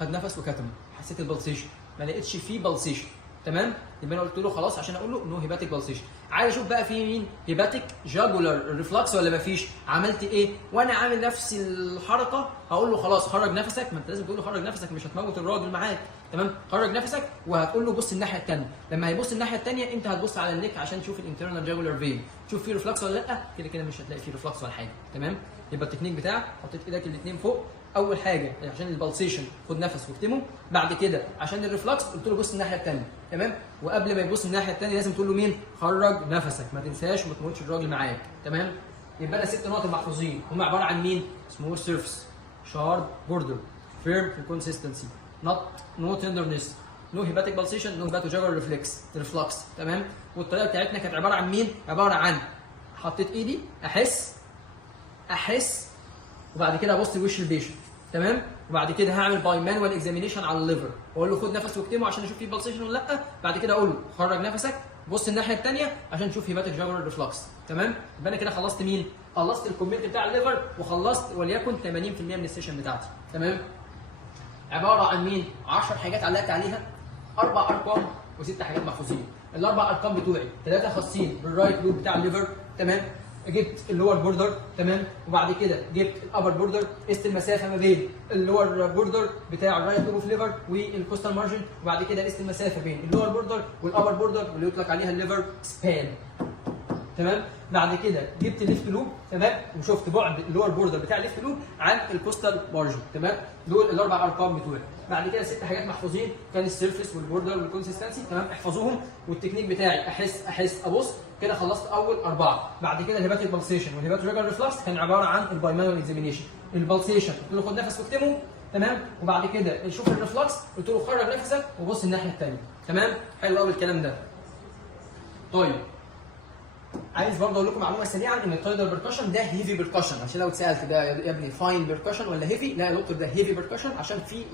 خد نفس وكتمه، حسيت البلسيشن، ما لقيتش فيه بلسيشن، تمام؟ يبقى انا قلت له خلاص عشان اقول له نو هيباتيك بلسيشن. عايز اشوف بقى في مين هيباتيك جاجولار ريفلكس ولا مفيش. عملت ايه؟ وانا عامل نفس الحركه هقول له خلاص خرج نفسك، ما انت لازم تقول له خرج نفسك، مش هتموت الراجل معاك، تمام؟ خرج نفسك وهتقول له بص الناحيه الثانيه، لما هيبص الناحيه الثانيه انت هتبص على النك عشان تشوف الانترنال جاجولار فين، تشوف فيه ريفلكس ولا لا، كده كده مش هتلاقي فيه ريفلكس ولا حاجه، تمام؟ يبقى التكنيك بتاعك حطيت ايدك الاثنين فوق، اول حاجه عشان البلسيشن خد نفس واكتمه، بعد كده عشان الريفلكس قلت له بص الناحيه الثانيه، تمام؟ وقبل ما يبص الناحيه الثانيه لازم تقول له مين؟ خرج نفسك، ما تنساش وما تموتش الراجل معاك، تمام؟ يبقى انا 6 نقط المحفوظين هم عباره عن مين؟ سموث سيرفيس، شارب بوردر، فيرم كونسيستنسي، نو تندرنس، نو هيباتيك بالسيشن، نو هيباتو جاجر ريفلكس، تمام؟ والطريقه بتاعتنا كانت عباره عن مين؟ عباره عن حطيت ايدي احس وبعد كده ابص لوش البيشنت، تمام؟ وبعد كده هعمل باي مانوال اكزامينيشن على الليفر واقول له خد نفس واكتمه عشان اشوف فيه بالسيشن ولا لا، بعد كده اقول له خرج نفسك، بص الناحيه الثانيه عشان تشوف هيباتيك جاجر ريفلكس، تمام؟ يبقى انا كده خلصت مين؟ خلصت الكومنت بتاع الليفر وخلصت وليكن 80% من السيشن بتاعتي، تمام؟ عباره عن مين؟ 10 حاجات علقت عليها، 4 ارقام و6 حاجات محفوظين. الاربع ارقام بتوعي 3 خاصين بالرايت لوب بتاع الليفر، تمام؟ جبت اللور بوردر، تمام؟ وبعد كده جبت الابر بوردر، قست المسافه ما بين اللور بوردر بتاع الرايت لوب اوف ليفر والكوستال مارجن، وبعد كده قست المسافه بين اللور بوردر والابر بوردر واللي يطلق عليها الليفر سبان، تمام؟ بعد كده جبت الليفت لوب، تمام؟ وشفت بعد اللور بوردر بتاع الليفت لوب عن الكوستال مارجن، تمام؟ دول الاربع ارقام بتوعي. بعد كده 6 حاجات محفوظين كان السيرفيس والبوردر والكونسيستنسي، تمام؟ احفظوهم. والتكنيك بتاعي احس ابص، كده خلصت اول 4. بعد كده الهيباتيك بالسيشن والهيباتو جاجر ريفلكس كان عباره عن الباي مانوال اكزامينيشن. البالسيشن قلت له خد نفس واكتمه، تمام؟ وبعد كده شوف الريفلكس قلت له خرج نفسك وبص الناحيه الثانيه، تمام؟ حلو قوي الكلام ده. طيب عايز برضه اقول لكم معلومه سريعا ان التايدال بيركشن ده هيفي بيركشن، عشان لو اتسالت ده يا ابني فاين بيركشن ولا هيفي؟ لا يا دكتور ده هيفي بيركشن عشان في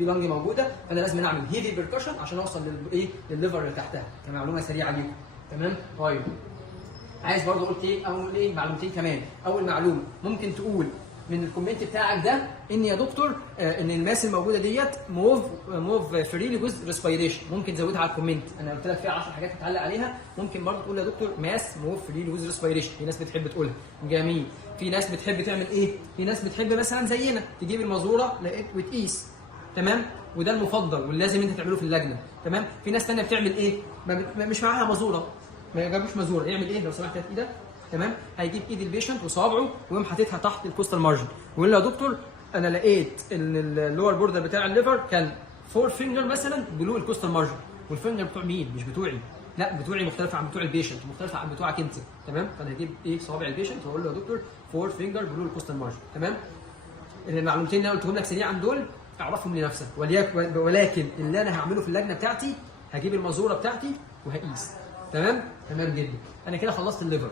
لانج موجوده، فانا لازم اعمل هيفي بيركشن عشان اوصل للليفر اللي تحتها، كمعلومه سريعه ليكم، تمام؟ طيب عايز برضه قلت ايه؟ اقول ايه؟ معلومتين كمان. اول معلومه ممكن تقول من الكومنت بتاعك ده ان يا دكتور ان الماس الموجوده ديت موف فريلي جزء ريسبيريشن، ممكن تزودها على الكومنت، انا قلت لك فيها 10 حاجات هتعلق عليها، ممكن برضه تقول يا دكتور ماس موف فريلي جزء ريسبيريشن، في ناس بتحب تقولها، جميل. في ناس بتحب تعمل ايه؟ في ناس بتحب مثلا زينا تجيب المزوره وتقيس، تمام؟ وده المفضل واللي لازم انت تعمله في اللجنه، تمام؟ في ناس ثانيه بتعمل ايه؟ مش معاها مزوره، ما جابوش مزوره، يعمل ايه؟ لو سمحت هات ايدك، تمام؟ هيجيب ايد البيشنت وصابعه ويقوم حاططها تحت الكوستال مارجن ويقول له يا دكتور انا لقيت ان اللور بوردر بتاع الليفر كان 4 فينجر مثلا بلو الكوستال مارجن، والفينجر بتوع مين؟ مش بتوعي، لا بتوعي مختلفه عن بتوع البيشنت، مختلفه عن بتوعك انت، تمام؟ فانا هجيب ايه؟ صوابع البيشنت واقول له يا دكتور 4 فينجر بلو الكوستال مارجن، تمام؟ المعلومتين اللي انا قلتهم لك سريعا دول اعرفهم لنفسك، ولكن اللي انا هعمله في اللجنه بتاعتي هجيب المزوره بتاعتي وهقيس، تمام؟ تمام جدا. انا كده خلصت الليفر.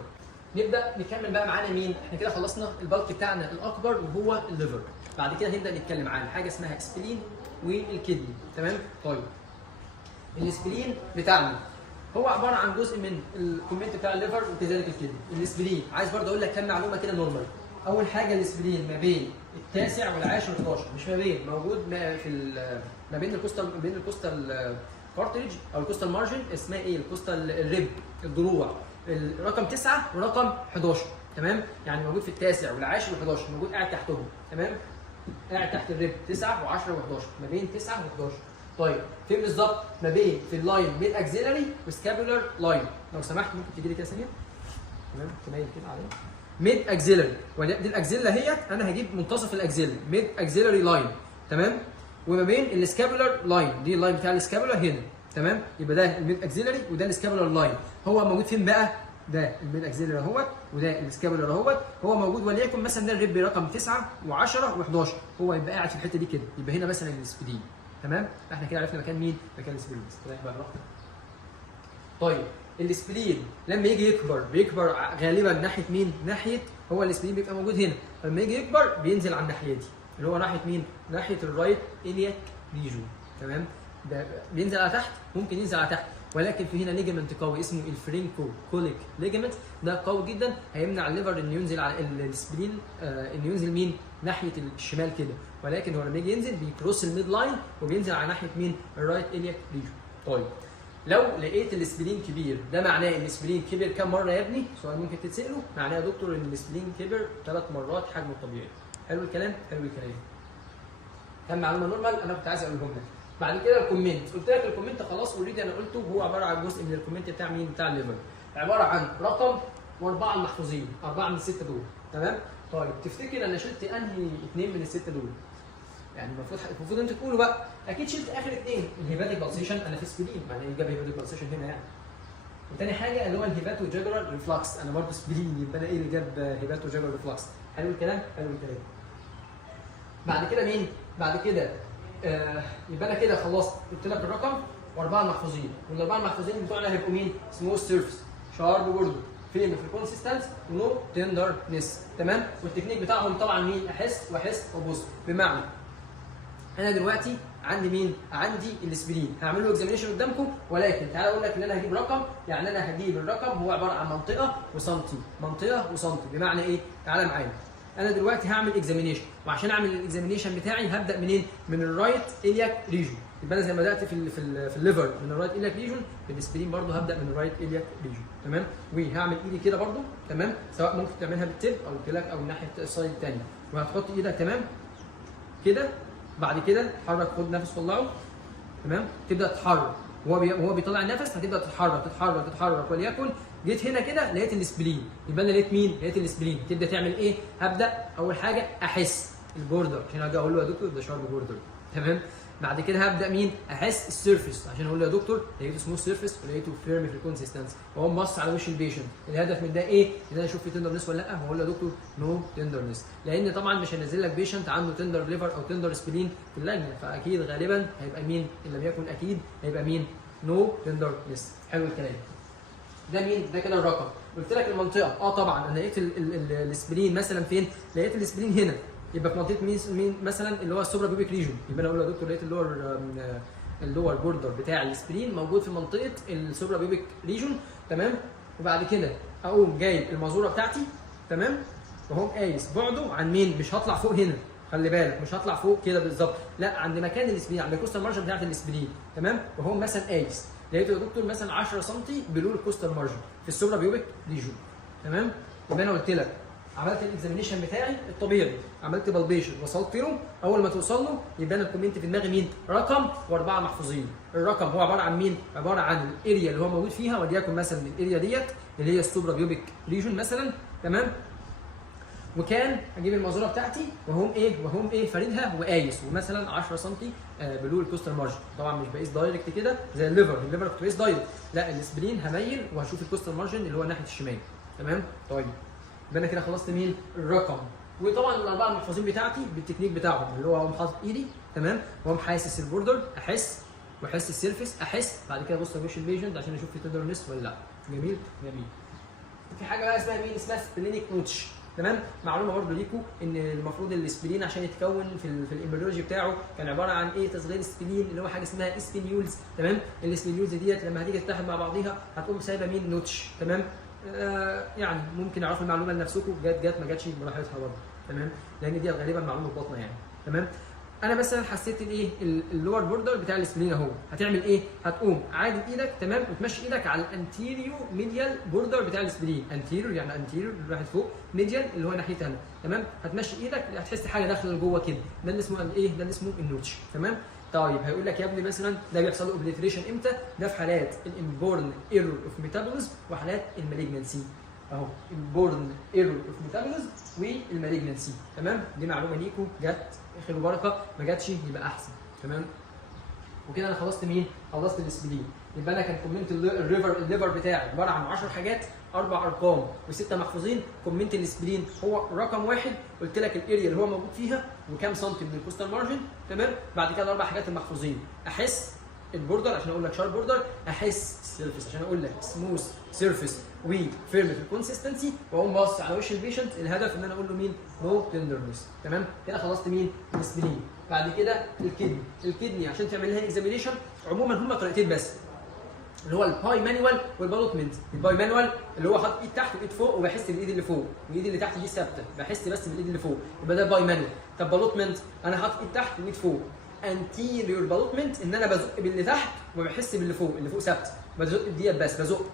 نبدا نكمل بقى معانا مين؟ احنا كده خلصنا البلك بتاعنا الاكبر وهو الليفر. بعد كده هنبدا نتكلم عن حاجه اسمها سبلين والكدني، تمام؟ طيب السبلين بتاعنا هو عباره عن جزء من الكومنت بتاع الليفر وكذلك الكدني. السبلين عايز برضه اقول لك كام معلومه كده نورمال. اول حاجه السبلين ما بين التاسع والعاشر 11، مش ما بين، موجود ما بين الكوستال كارتريج او الكوستال مارجن، اسمها ايه؟ الكوستال الريب، الضلوع، الرقم 9 ورقم 11، تمام؟ يعني موجود في التاسع والعاشر وال11، موجود قاعد تحتهم، تمام؟ قاعد تحت الريب 9 و10 و11، ما بين 9 و11. طيب فين بالظبط؟ ما بين في اللاين ميد اكزيلاري وسكابولار لاين. لو سمحت ممكن تجي لي كده ثانيه، تمام؟ تميل كده عليها ميد اكزيلاري، ودي الاكزيلا اهيت، انا هجيب منتصف الاكزيلا ميد اكزيلاري لاين، تمام؟ وما بين السكابولار لاين، دي اللاين بتاع السكابولار هنا، تمام؟ يبقى ده الميد اكزيلاري وده السكابولار لاين. هو موجود فين بقى؟ ده الميد اكزيلاري اهوت وده السكابولار اهوت، هو موجود وليكن مثلا ده الريب رقم 9 و10 و11، هو يبقى قاعد في الحته دي كده، يبقى هنا مثلا السبلين، تمام؟ احنا كده عرفنا مكان مين؟ مكان السبلين. بقى براحتك. طيب السبلين لما يجي يكبر بيكبر غالبا ناحيه مين؟ ناحيه، هو السبلين بيبقى موجود هنا، لما يجي يكبر بينزل على الناحيه دي اللي هو ناحيه مين؟ ناحيه الرايت إلياك ريجون، تمام؟ ده بينزل على تحت، ممكن ينزل على تحت، ولكن في هنا ليجمنت قوي اسمه الفرينكو كوليك ليجمنت، ده قوي جدا هيمنع الليفر انه ينزل على السبلين، انه ينزل مين؟ ناحيه الشمال كده، ولكن هو لما يجي ينزل بيكروس الميد لاين وبينزل على ناحيه مين؟ الرايت الياك ريجون. طيب لو لقيت الاسبلين كبير، ده معناه ان الاسبلين كبر كام مره يا ابني؟ سؤال ممكن تتساله، معناه يا دكتور ان الاسبلين كبر 3 مرات حجمه الطبيعي. حلو الكلام؟ حلو الكلام. كان معلومه نورمال انا كنت عايز اقولهم لك. بعد كده الكومنت، قلت لك الكومنت خلاص اوريدي انا قلته، هو عباره عن جزء من الكومنت بتاع مين؟ بتاع الليفر. عباره عن رقم واربعه المحفوظين، 4 من ال6 دول، تمام؟ طيب تفتكر انا شلت انهي 2 من ال6 دول؟ يعني المفروض انتوا تقولوا بقى، اكيد شلت اخر 2 الهيباتيك بالسيشن، انا في سبلين، معناه ايه جاب هيباتيك بالسيشن هنا يعني. وتاني حاجه اللي هو الهيباتو جاجرال ريفلكس، انا برضه سبلين، يبقى انا ايه اللي جاب هيباتو جاجرال ريفلكس؟ حلو الكلام؟ حلو الكلام. بعد كده مين؟ بعد كده يبقى انا كده خلصت، قلت لك الرقم واربعه محفوظين، والاربعه المحفوظين بتوعنا هيبقوا مين؟ سموث سيرفيس، شارب بوردر، فين في الكونسيستنس، ونو تندرنس، تمام؟ والتكنيك بتاعهم طبعا مين؟ احس واحس وابص. بمعنى انا دلوقتي عندي مين؟ عندي الاسبرين، هعمل له اكزامينشن قدامكم، ولكن تعالى اقول لك ان انا هجيب رقم، يعني انا هجيب الرقم هو عباره عن منطقه وسنتي، منطقه وسنتي، بمعنى ايه؟ تعالى معايا. انا دلوقتي هعمل اكزامينشن، وعشان اعمل الاكزامينشن بتاعي هبدا منين؟ من الرايت الياك ريجون، يبقى انا زي ما بدات في الليفر من الرايت الياك ريجون، في الاسبرين برضه هبدا من الرايت الياك ريجون، تمام؟ وهعمل ايدي كده برضه، تمام؟ سواء ممكن تعملها بالتب او بالتلاك او ناحيه السايد الثاني، وهتحط ايدك تمام كده. بعد كده اتحرك، خد نفس طلعه، تمام؟ تبدا تتحرك، وهو بيطلع النفس هتبدا تتحرك، وليكن جيت هنا كده لقيت الاسبلين، يبقى انا لقيت مين؟ لقيت الاسبلين. تبدا تعمل ايه؟ هبدا اول حاجه احس البوردر، عشان اجي اقول له يا دكتور ده شارب بوردر، تمام؟ بعد كده هبدا مين؟ احس السيرفيس، عشان اقول له يا دكتور لقيته سموث سيرفيس ولقيته فيرم في الكونسيستنس، واقوم بص على وش البيشنت، الهدف من ده ايه؟ ان انا اشوف في تندرنس ولا لا، واقول له يا دكتور نو تندرنس، لان طبعا مش هنزل لك بيشنت عنده تندر ليفر او تندر سبلين في اللجنه، فاكيد غالبا هيبقى مين؟ ان لم يكن اكيد هيبقى مين؟ نو تندرنس. حلو الكلام. ده مين؟ ده كده الرقم. قلت لك المنطقه، طبعا انا لقيت الاسبرين مثلا فين؟ لقيت الاسبرين هنا، يبقى في منطقه مين مثلا؟ اللي هو السوبرا بيوبيك ريجون، يبقى انا اقول له يا دكتور لقيت اللور بوردر بتاع الاسبرين موجود في منطقه السوبرا بيوبيك ريجون، تمام؟ وبعد كده اقوم جايب المازوره بتاعتي، تمام؟ واقوم قايس بعده عن مين؟ مش هطلع فوق هنا، خلي بالك مش هطلع فوق كده بالظبط، لا عند مكان الاسبرين، عند الكوستال مارجن بتاعت الاسبرين، تمام؟ وهو مثلا قايس لقيته يا دكتور مثلا 10 سم بلو الكوستال مارجن في السوبرا بيوبيك ريجون، تمام؟ يبقى انا قلت لك عملت الاكزامينشن بتاعي الطبيعي، عملت بالبيشن، وصلت له، اول ما توصل له يبقى انا الكومنت في دماغي مين؟ رقم واربعه محفوظين. الرقم هو عباره عن مين؟ عباره عن الاريا اللي هو موجود فيها، وليكن مثلا الاريا ديت اللي هي السوبرا بيوبيك ريجون مثلا، تمام؟ وكان اجيب المازوره بتاعتي وهم ايه فاردها وقايس، ومثلا 10 سم بلو الكوستال مارجن، طبعا مش بقيس دايركت كده زي الليفر كنت بقيس دايركت، لا الاسبرين هميل وهشوف الكوستال مارجن اللي هو ناحيه الشمال، تمام؟ طيب يبقى انا كده خلصت مين؟ الرقم. وطبعا الاربعه المحفوظين بتاعتي بالتكنيك بتاعهم، اللي هو اقوم حاطط ايدي، تمام؟ واقوم حاسس البوردر، احس واحس السيرفيس، احس، بعد كده ابص على وش البيشنت عشان اشوف في تندرنس ولا لا. جميل؟ جميل. في حاجه بقى اسمها مين؟ اسمها سبلينيك نوتش، تمام؟ معلومه برضه ليكم ان المفروض الاسبلين عشان يتكون في الامبريولوجي بتاعه كان عباره عن ايه؟ تصغير السبلين، اللي هو حاجه اسمها اسبينيولز، تمام؟ الاسبينيولز ديت لما هتيجي تتحد مع بعضيها هتقوم سايبه مين؟ نوتش، تمام؟ يعني ممكن اعرفوا المعلومه لنفسكم، جت ما جاتش براحتها برضه، تمام؟ لان دي غالبا معلومه بطنه يعني، تمام؟ انا مثلا حسيت الايه؟ اللور بوردر بتاع الاسبلين اهو، هتعمل ايه؟ هتقوم عادل ايدك، تمام؟ وتمشي ايدك على الانتيريو ميديال بوردر بتاع الاسبلين، انتيريو يعني انتيريو راحت فوق، ميديال اللي هو ناحيتها هنا، تمام؟ هتمشي ايدك هتحس حاجه داخله لجوه كده، ده اللي اسمه ايه؟ ده اللي اسمه النوتش، تمام؟ طيب هيقول لك يا ابني مثلا ده بيحصل له اوبليتريشن امتى؟ ده في حالات الانبورن ايرور اوف ميتابوليزم وحالات المالجنسي، اهو انبورن ايرور اوف ميتابوليزم والمالجنسي، تمام؟ دي معلومه ليكم، جت خير وبركه، ما جاتش يبقى احسن، تمام؟ وكده انا خلصت مين؟ خلصت الاسبلين. يبقى انا كان كومنت الليفر بتاعي عباره عن 10 حاجات، 4 ارقام و6 محفوظين. كومنت الاسبلين هو رقم واحد، قلت لك الاريا اللي هو موجود فيها وكام سنتي من الكوستال مارجن، تمام؟ بعد كده 4 حاجات المحفوظين، احس البوردر عشان اقول لك شارب بوردر، احس السيرفيس عشان اقول لك سموث سيرفيس وفيرم في الكونسستنسي، واقوم باص على وش البيشنت، الهدف ان انا اقول له مين؟ نو تندرنس، تمام؟ كده خلصت مين؟ الاسبلين. بعد كده الكدني عشان تعمل لها اكزامينيشن عموما هم طريقتين بس، اللي هو الباي مانوال والبالوتمنت. الباي مانوال اللي هو حاطط ايد تحت وايد فوق وبحس بالايد اللي فوق، والايد اللي تحت دي ثابته بحس بس بالايد اللي فوق، يبقى ده باي مانوال. طب بالوتمنت انا حاطط ايد تحت وايد فوق. انتيريور بالوتمنت ان انا بزق باللي تحت وبحس باللي فوق، اللي فوق ثابت، بزق بديت بس بزق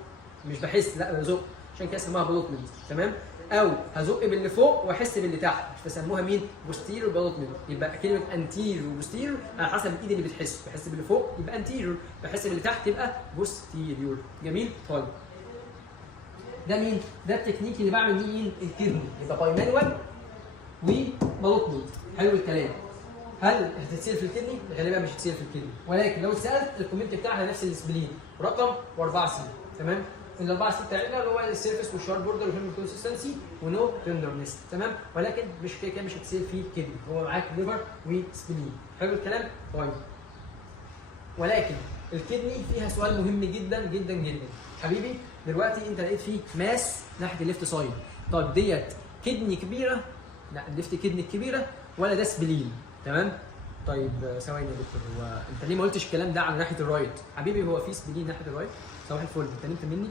مش بحس، لا بزق، عشان كده اسمها بالوتمنت. تمام؟ او هزق باللي فوق واحس باللي تحت، فسموها مين؟ بوستيريور بالوتمنت. يبقى كلمه انتيريور وبوستيريور على حسب الايد اللي بتحس، بحس باللي فوق يبقى انتيريور، بحس باللي تحت يبقى بوستيريور. جميل؟ طيب ده مين؟ ده التكنيك اللي بعمل بيه مين؟ الكدني. يبقى باي مانوال وبالوتمنت. حلو الكلام. هل هتتسال في الكدني؟ غالبا مش هتتسال في الكدني، ولكن لو اتسالت الكومنت بتاعها نفس السبلين، رقم و4 سي. تمام؟ ال4 سي بتاعتنا اللي هو السيرفيس والشارب بوردر وهيم كونسستنسي ونو تندرنس. تمام؟ ولكن مش كده مش هتسال في الكدني، هو معاك ليفر وسبلين. حلو الكلام؟ طيب ولكن الكدني فيها سؤال مهم جدا جدا جدا. حبيبي دلوقتي انت لقيت فيه ماس ناحيه الليفت سايد. طيب ديت كدني كبيره؟ لا الليفت كدني كبيره ولا ده سبلين؟ تمام؟ طيب ثواني يا دكتور، هو انت ليه ما قلتش الكلام ده على ناحيه الرايت؟ حبيبي هو في سبلين ناحيه الرايت؟ صباح الفل، انت نمت مني؟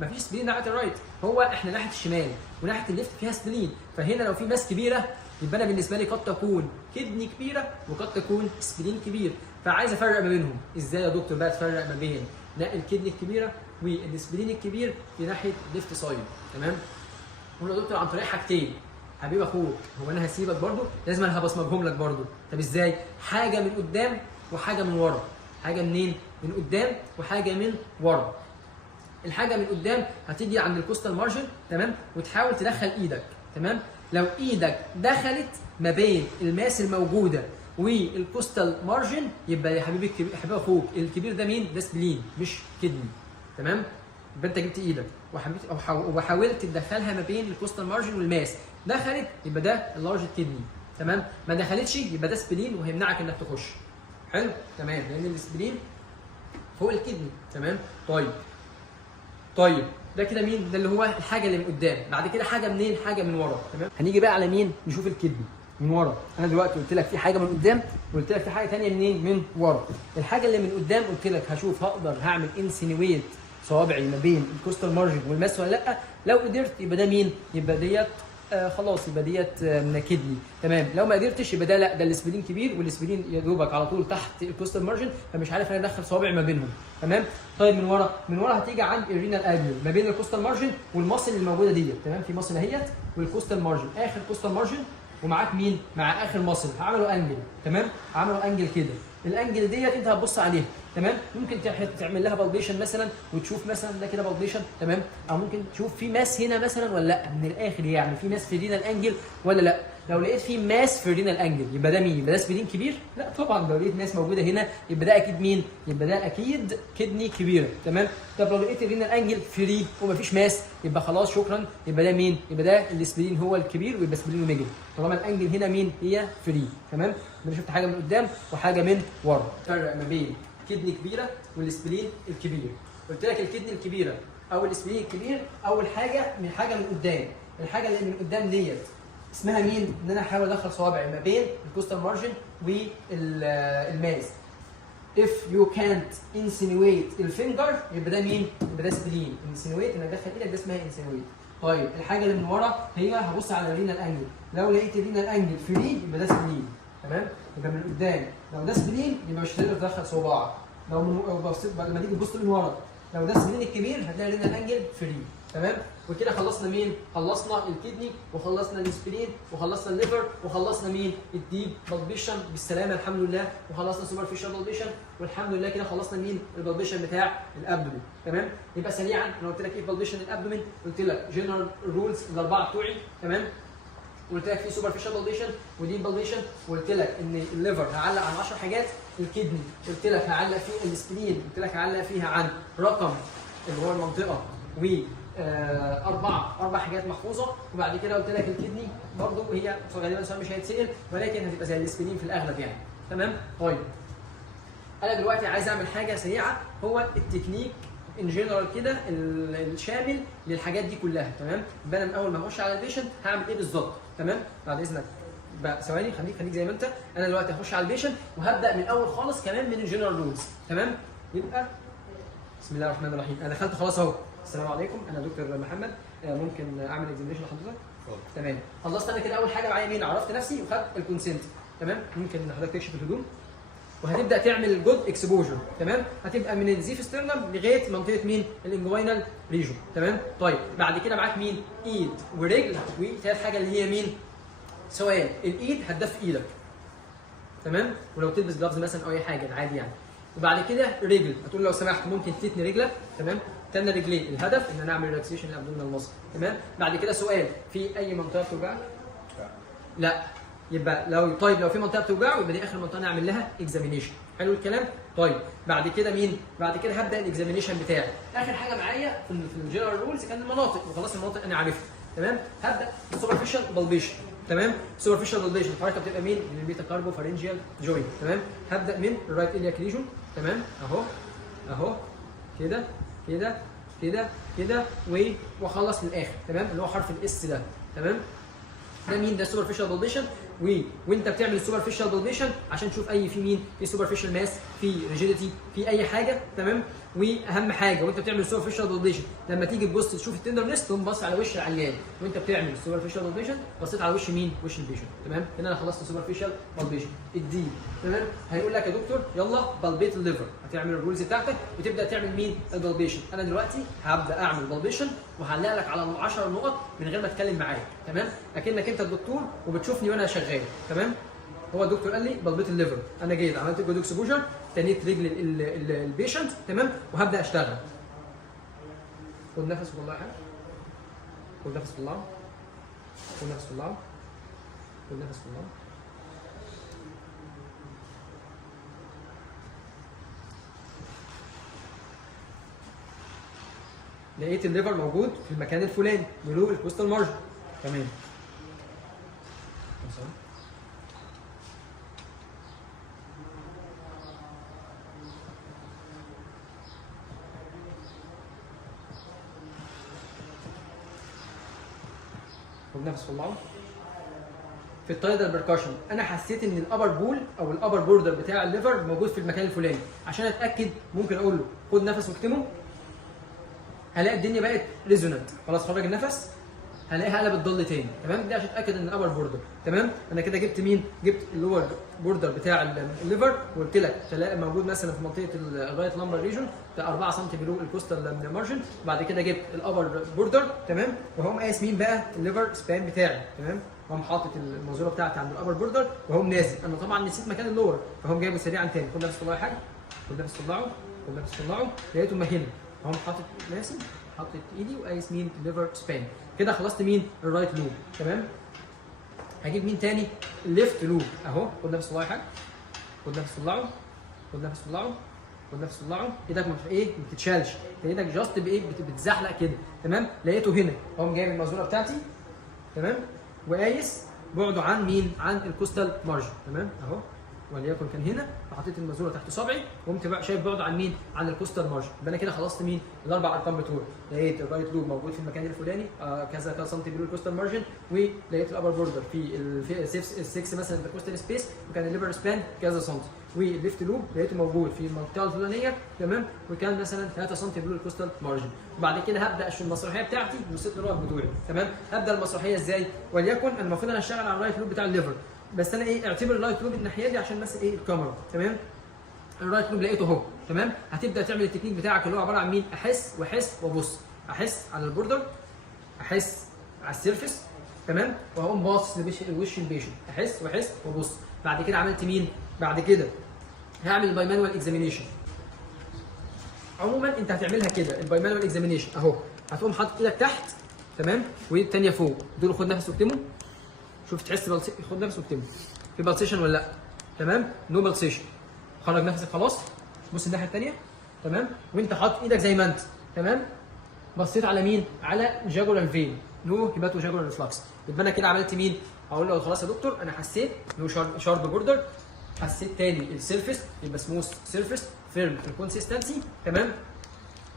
مفيش سبلين ناحيه الرايت، هو احنا ناحيه الشمال وناحيه الليفت فيها سبلين، فهنا لو في ماس كبيره يبقى انا بالنسبه لي قد تكون كدني كبيره وقد تكون سبلين كبير، فعايز افرق ما بينهم. ازاي يا دكتور بقى تفرق ما بين الكدني الكبيره والسبلين الكبير في ناحيه ليفت سايد؟ تمام؟ قول يا دكتور عن طريق حاجتين. حبيب اخوك هو انا هسيبك برضو؟ لازم انا هبصمجهم لك برضو. طب ازاي؟ حاجه من قدام وحاجه من ورا. حاجه منين؟ من قدام وحاجه من ورا. الحاجه من قدام هتيجي عند الكوستال مارجن، تمام؟ وتحاول تدخل ايدك، تمام؟ لو ايدك دخلت ما بين الماس الموجوده والكوستال مارجن يبقى يا حبيبي الكبير، حبيب اخوك الكبير ده مين؟ ده سبلين مش كدني. تمام؟ يبقى انت جبت ايدك وحاولت تدخلها ما بين الكوستال مارجن والماس، دخلت يبقى ده اللارج كدني. تمام؟ ما دخلتش يبقى ده سبلين وهيمنعك انك تخش. حلو؟ تمام، لان السبلين فوق الكدني. تمام؟ طيب ده كده مين؟ ده اللي هو الحاجه اللي من قدام. بعد كده حاجه منين؟ حاجه من ورا. تمام؟ هنيجي بقى على مين؟ نشوف الكدني من ورا. انا دلوقتي قلت لك في حاجه من قدام وقلت لك في حاجه ثانيه منين؟ من ورا. الحاجه اللي من قدام قلت لك هشوف هقدر هعمل انسينويت صوابعي ما بين الكوستال مارجن والماس ولا لا. لو قدرت يبقى ده مين؟ يبقى ديت خلاص يبقى ديت من كدني. تمام؟ لو ما قدرتش يبقى ده لا، ده السبلين كبير والسبلين يا دوبك على طول تحت الكوستال مارجن، فمش عارف انا ادخل صوابعي ما بينهم. تمام؟ طيب من ورا، من ورا هتيجي عند الرينال اجيول ما بين الكوستال مارجن والمصل اللي موجوده ديت. تمام؟ في مصل اهيت والكوستال مارجن، اخر كوستال مارجن ومعاك مين؟ مع اخر مصل عملوا انجل. تمام؟ عملوا انجل كده، الانجل ديت انت هتبص عليها. تمام؟ ممكن تعمل لها بالبيشن مثلا وتشوف مثلا ده كده بالبيشن. تمام؟ او ممكن تشوف في ماس هنا مثلا ولا لا، من الاخر يعني في ماس في رينال انجل ولا لا. لو لقيت في ماس في رينال انجل يبقى ده مين؟ يبقى ده سبلين كبير؟ لا طبعا. لو لقيت ماس موجوده هنا يبقى ده اكيد مين؟ يبقى ده اكيد كدني كبيره. تمام؟ طب لو لقيت الرينال انجل فري ومفيش ماس يبقى خلاص شكرا، يبقى ده مين؟ يبقى ده السبلين هو الكبير ويبقى سبلين وميجل طالما الانجل هنا مين؟ هي فري. تمام؟ انا شفت حاجه من قدام وحاجه من ورا. فرق ما بين كدني كبيره والسبلين الكبير. قلت لك الكدني الكبيره او السبلين الكبير اول حاجه من حاجه من قدام. الحاجه اللي من قدام ديت اسمها مين؟ ان انا احاول ادخل صوابعي ما بين الكوستال مارجن والماس. if you can't insinuate الفينجر يبقى ده مين؟ يبقى ده سبلين. insinuate انك تدخل ايدك ده اسمها insinuate. طيب الحاجه اللي من ورا هي هبص على الرينال انجل، لو لقيت الرينال انجل فري يبقى ده سبلين. تمام؟ يبقى من قدام لو ده سبلين يبقى مش هتقدر تدخل صباعك. لو لما تيجي تبص من ورا لو ده سبلين الكبير هتلاقي الرينال انجل فري. تمام؟ وكده خلصنا مين؟ خلصنا الكدني وخلصنا السبلين وخلصنا الليفر وخلصنا مين؟ الديب بالبيشن بالسلامه الحمد لله، وخلصنا سوبرفيشال بالبيشن والحمد لله. كده خلصنا مين؟ البالبيشن بتاع الابدومين. تمام؟ يبقى سريعا انا قلت لك ايه بالبيشن الابدومين؟ قلت لك جنرال رولز الاربعه بتوعي. تمام؟ قلت لك في سوبرفيشال بالبيشن وديب بالبيشن، وقلت لك ان الليفر هعلق عن 10 حاجات، الكدني قلت لك هعلق فيه، السبلين قلت لك هعلق فيها عن رقم اللي هو المنطقه و اربع حاجات محفوظه. وبعد كده قلت لك الكدني برضه هي غالبا سؤال مش هيتسال ولكن هتبقى زي السبلين في الاغلب يعني. تمام؟ طيب انا دلوقتي عايز اعمل حاجه سريعه، هو التكنيك ان جنرال كده الشامل للحاجات دي كلها. تمام؟ يبقى انا من اول ما اخش على البيشنت هعمل ايه بالظبط. تمام؟ بعد اذنك بقى ثواني، خليك زي ما انت. انا دلوقتي هخش على البيشنت وهبدا من الاول خالص كمان من الجنرال رولز. تمام؟ يبقى بسم الله الرحمن الرحيم. انا دخلت خلاص اهو. السلام عليكم، انا دكتور محمد. ممكن اعمل اكزامينشن لحضرتك؟ تمام. خلصت انا كده اول حاجه معايا مين؟ عرفت نفسي وخدت الكونسنت. تمام. ممكن حضرتك تكشف الهدوم وهتبدا تعمل جود اكسبوجر. تمام. هتبقى من الزيف ستيرنم لغايه منطقه مين؟ الانجوينال ريجون. تمام. طيب بعد كده معاك مين؟ ايد ورجل. وثالث حاجه اللي هي مين؟ سؤال الايد هتدف ايدك. تمام. ولو تلبس جلافز مثلا او اي حاجه عادي يعني. وبعد كده رجل هتقول لو سمحت ممكن تتني رجلك. تمام. تنى رجلين، الهدف ان انا اعمل ريلاكسيشن للابدومينال ماسل. تمام. بعد كده سؤال في اي منطقه بتوجعك؟ لا. يبقى لو في منطقه بتوجعه يبقى دي اخر منطقه نعمل لها اكزامينيشن. حلو الكلام؟ طيب بعد كده مين؟ بعد كده هبدا الاكزامينيشن بتاعي. اخر حاجه معايا في الجنرال رولز كان المناطق، وخلاص المناطق انا عارفها. تمام. هبدا بالسوبرفيشال بالبيشن. تمام. سوبرفيشال بالبيشن الحركه بتبقى مين؟ من البيتا كاربو فارنجيال جوينت. تمام. هبدا من الرايت الياك ريجون. تمام. اهو كده كده كده كده واخلص للاخر. تمام. اللي هو حرف الاس ده. تمام. ده مين؟ ده سوبرفيشال بالبيشن. وانت بتعمل السوبرفيشال بالبيشن عشان تشوف اي في مين؟ في سوبرفيشال ماس، في ريجيديتي، في اي حاجه. تمام. واهم حاجه وانت بتعمل السوبرفيشال بالبيشن لما تيجي تبص تشوف التندرنس تقوم باص على وش العيان. وانت بتعمل السوبرفيشال بالبيشن بصيت على وش مين؟ وش البيشن. تمام. هنا انا خلصت السوبرفيشال بالبيشن. الدي. تمام. هيقول لك يا دكتور يلا بالبيت الليفر. هتعمل الرولز بتاعتك وتبدا تعمل مين؟ البالبيشن. انا دلوقتي هبدا اعمل بالبيشن وهعلق لك على 10 نقط من غير ما اتكلم معاك. تمام. اكنك انت الدكتور وبتشوفني وانا شغال. تمام. هو الدكتور قال لي بالبيت الليفر، انا جيت عملت جود اكسبوجر، تنيت رجل البيشنت. تمام. وهبدا اشتغل. خد نفس والله حاجه. خد نفس في الله. خد نفس في الله. خد نفس في الله. لقيت الليفر موجود في المكان الفلاني بلو الكوستال مارجن. تمام. خد نفس في الله. في التايدال بركاشن انا حسيت ان الابر بول او الابر بوردر بتاع الليفر موجود في المكان الفلاني. عشان اتاكد ممكن اقول له خد نفس واكتمه. هلاقي الدنيا بقت ريزونانت. خلاص خرج النفس هلاقيها قلبت ضل تاني. تمام. دي عشان اتاكد ان الابر بوردر. تمام. انا كده جبت مين؟ جبت اللور بوردر بتاع الليفر وقلت لك تلاقي موجود مثلا في منطقه الرايت لامبر ريجون ده 4 سم بلو الكوستال مارجن. بعد كده جبت الابر بوردر. تمام. وهو مقاس مين بقى؟ الليفر سبان بتاعي. تمام. وهم حاطط المنظوره بتاعتي عند الابر بوردر وهم نازل. انا طبعا نسيت مكان اللور فهم جايبه سريعا تاني. خد نفس طلعه حاجه. خد نفس طلعه. خد نفس طلعه. لقيته مهنا. هم حاطط ناسي حطيت ايدي وقايس مين؟ الليفر سبان. كده خلصت مين؟ الرايت لوب. تمام. هجيب مين تاني؟ الليفت لوب اهو. خد نفس طلعه حاجه. خد نفس طلعه. خد نفس طلعه. خد نفس طلعه. ايدك ما بتتشالش. ايدك جاست بايه؟ بتزحلق كده. تمام. لقيته هنا اقوم جايب المنظوره بتاعتي. تمام. وقايس بعده عن مين؟ عن الكوستال مارجن. تمام. اهو وليكن كان هنا فحطيت المنظوره تحت صبعي وقمت بقى شايف بعده عن مين؟ عن الكوستال مارجن. يبقى انا كده خلصت مين؟ الاربع ارقام بتوعي. لقيت الرايت لوب موجود في المكان الفلاني كذا كذا سم بلو الكوستال مارجن. ولقيت الابر بوردر في 6 مثلا في الكوستال سبيس وكان الليفر سبان كذا سم. والليفت لوب لقيته موجود في المنطقه الفلانيه. تمام. وكان مثلا 3 سم بلو الكوستال مارجن. وبعد كده هبدا اشوف المسرحيه بتاعتي والست نقط بتوعي. تمام. هبدا المسرحيه ازاي؟ وليكن انا المفروض انا اشتغل على الرايت لوب بتاع الليفر بس انا اعتبر الرايت لوب الناحيه دي عشان بس الكاميرا. تمام. الرايت لوب لقيته اهو. تمام. هتبدا تعمل التكنيك بتاعك اللي هو عباره عن مين؟ احس واحس وابص. احس على البوردر، احس على السيرفيس. تمام. وهقوم باصص لوش البيشنت. احس واحس وابص. بعد كده عملت مين؟ بعد كده هعمل الباي مانوال اكزامينيشن. عموما انت هتعملها كده الباي مانوال اكزامينيشن اهو. هتقوم حاطط ايدك تحت. تمام. وايد الثانيه فوق. دول خد نفس واكتمه. شوف تحس خد نفس واكتمه. في بالسيشن ولا لا؟ تمام. نو بالسيشن. خرج نفسك خلاص. بص الناحيه الثانيه. تمام. وانت حاطط ايدك زي ما انت. تمام. بصيت على مين؟ على جاجولار فين. نو هيباتو جاجولار ريفلكس. يبقى انا كده عملت مين؟ هقول له خلاص يا دكتور انا حسيت نو شارب بوردر. حسيت تاني السيرفيس يبقى سموث سيرفيس فيرم في الكونسيستنسي. تمام.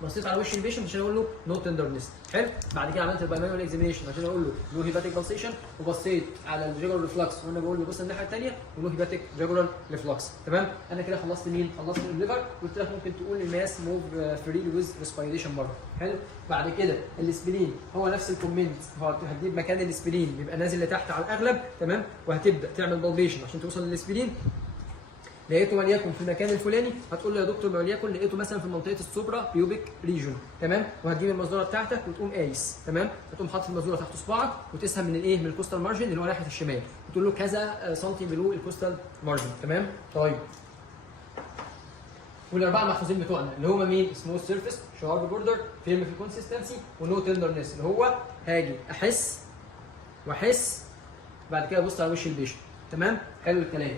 بصيت على وش البيشنت عشان اقول له نو تندرنس. حلو. بعد كده عملت البايمانوال اكزامينشن عشان اقول له نو هيباتيك بالسيشن، وبصيت على الريجولار ريفلكس وانا بقول له بص الناحيه الثانيه ونو هيباتيك ريجولار ريفلكس. تمام. انا كده خلصت مين؟ خلصت الليفر. قلت لك ممكن تقول الماس موف فري ويز ريسبيريشن برضه. حلو. بعد كده الاسبرين هو نفس الكومنت، هو هتجيب مكان الاسبرين بيبقى نازل لتحت على الاغلب. تمام. وهتبدا تعمل بالبيشن عشان توصل للاسبرين. لقيته وليكن في المكان الفلاني، هتقول له يا دكتور وليكن لقيته مثلا في منطقه السوبرا بيوبيك ريجون. تمام. وهتجيب المزوره بتاعتك وتقوم قايس. تمام. هتقوم حاطط المزوره تحت صباعك وتقيسها من الايه؟ من الكوستال مارجن اللي هو ناحيه الشمال، وتقول له كذا سنتي بلو الكوستال مارجن. تمام. طيب. والاربعه محفوظين بتوعنا اللي هم مين؟ سموث سيرفيس، شارب بوردر، فيرم في الكونسستنسي، ونو تندرنس، اللي هو هاجي احس واحس بعد كده ابص على وش البيشنت. تمام. حلو الكلام.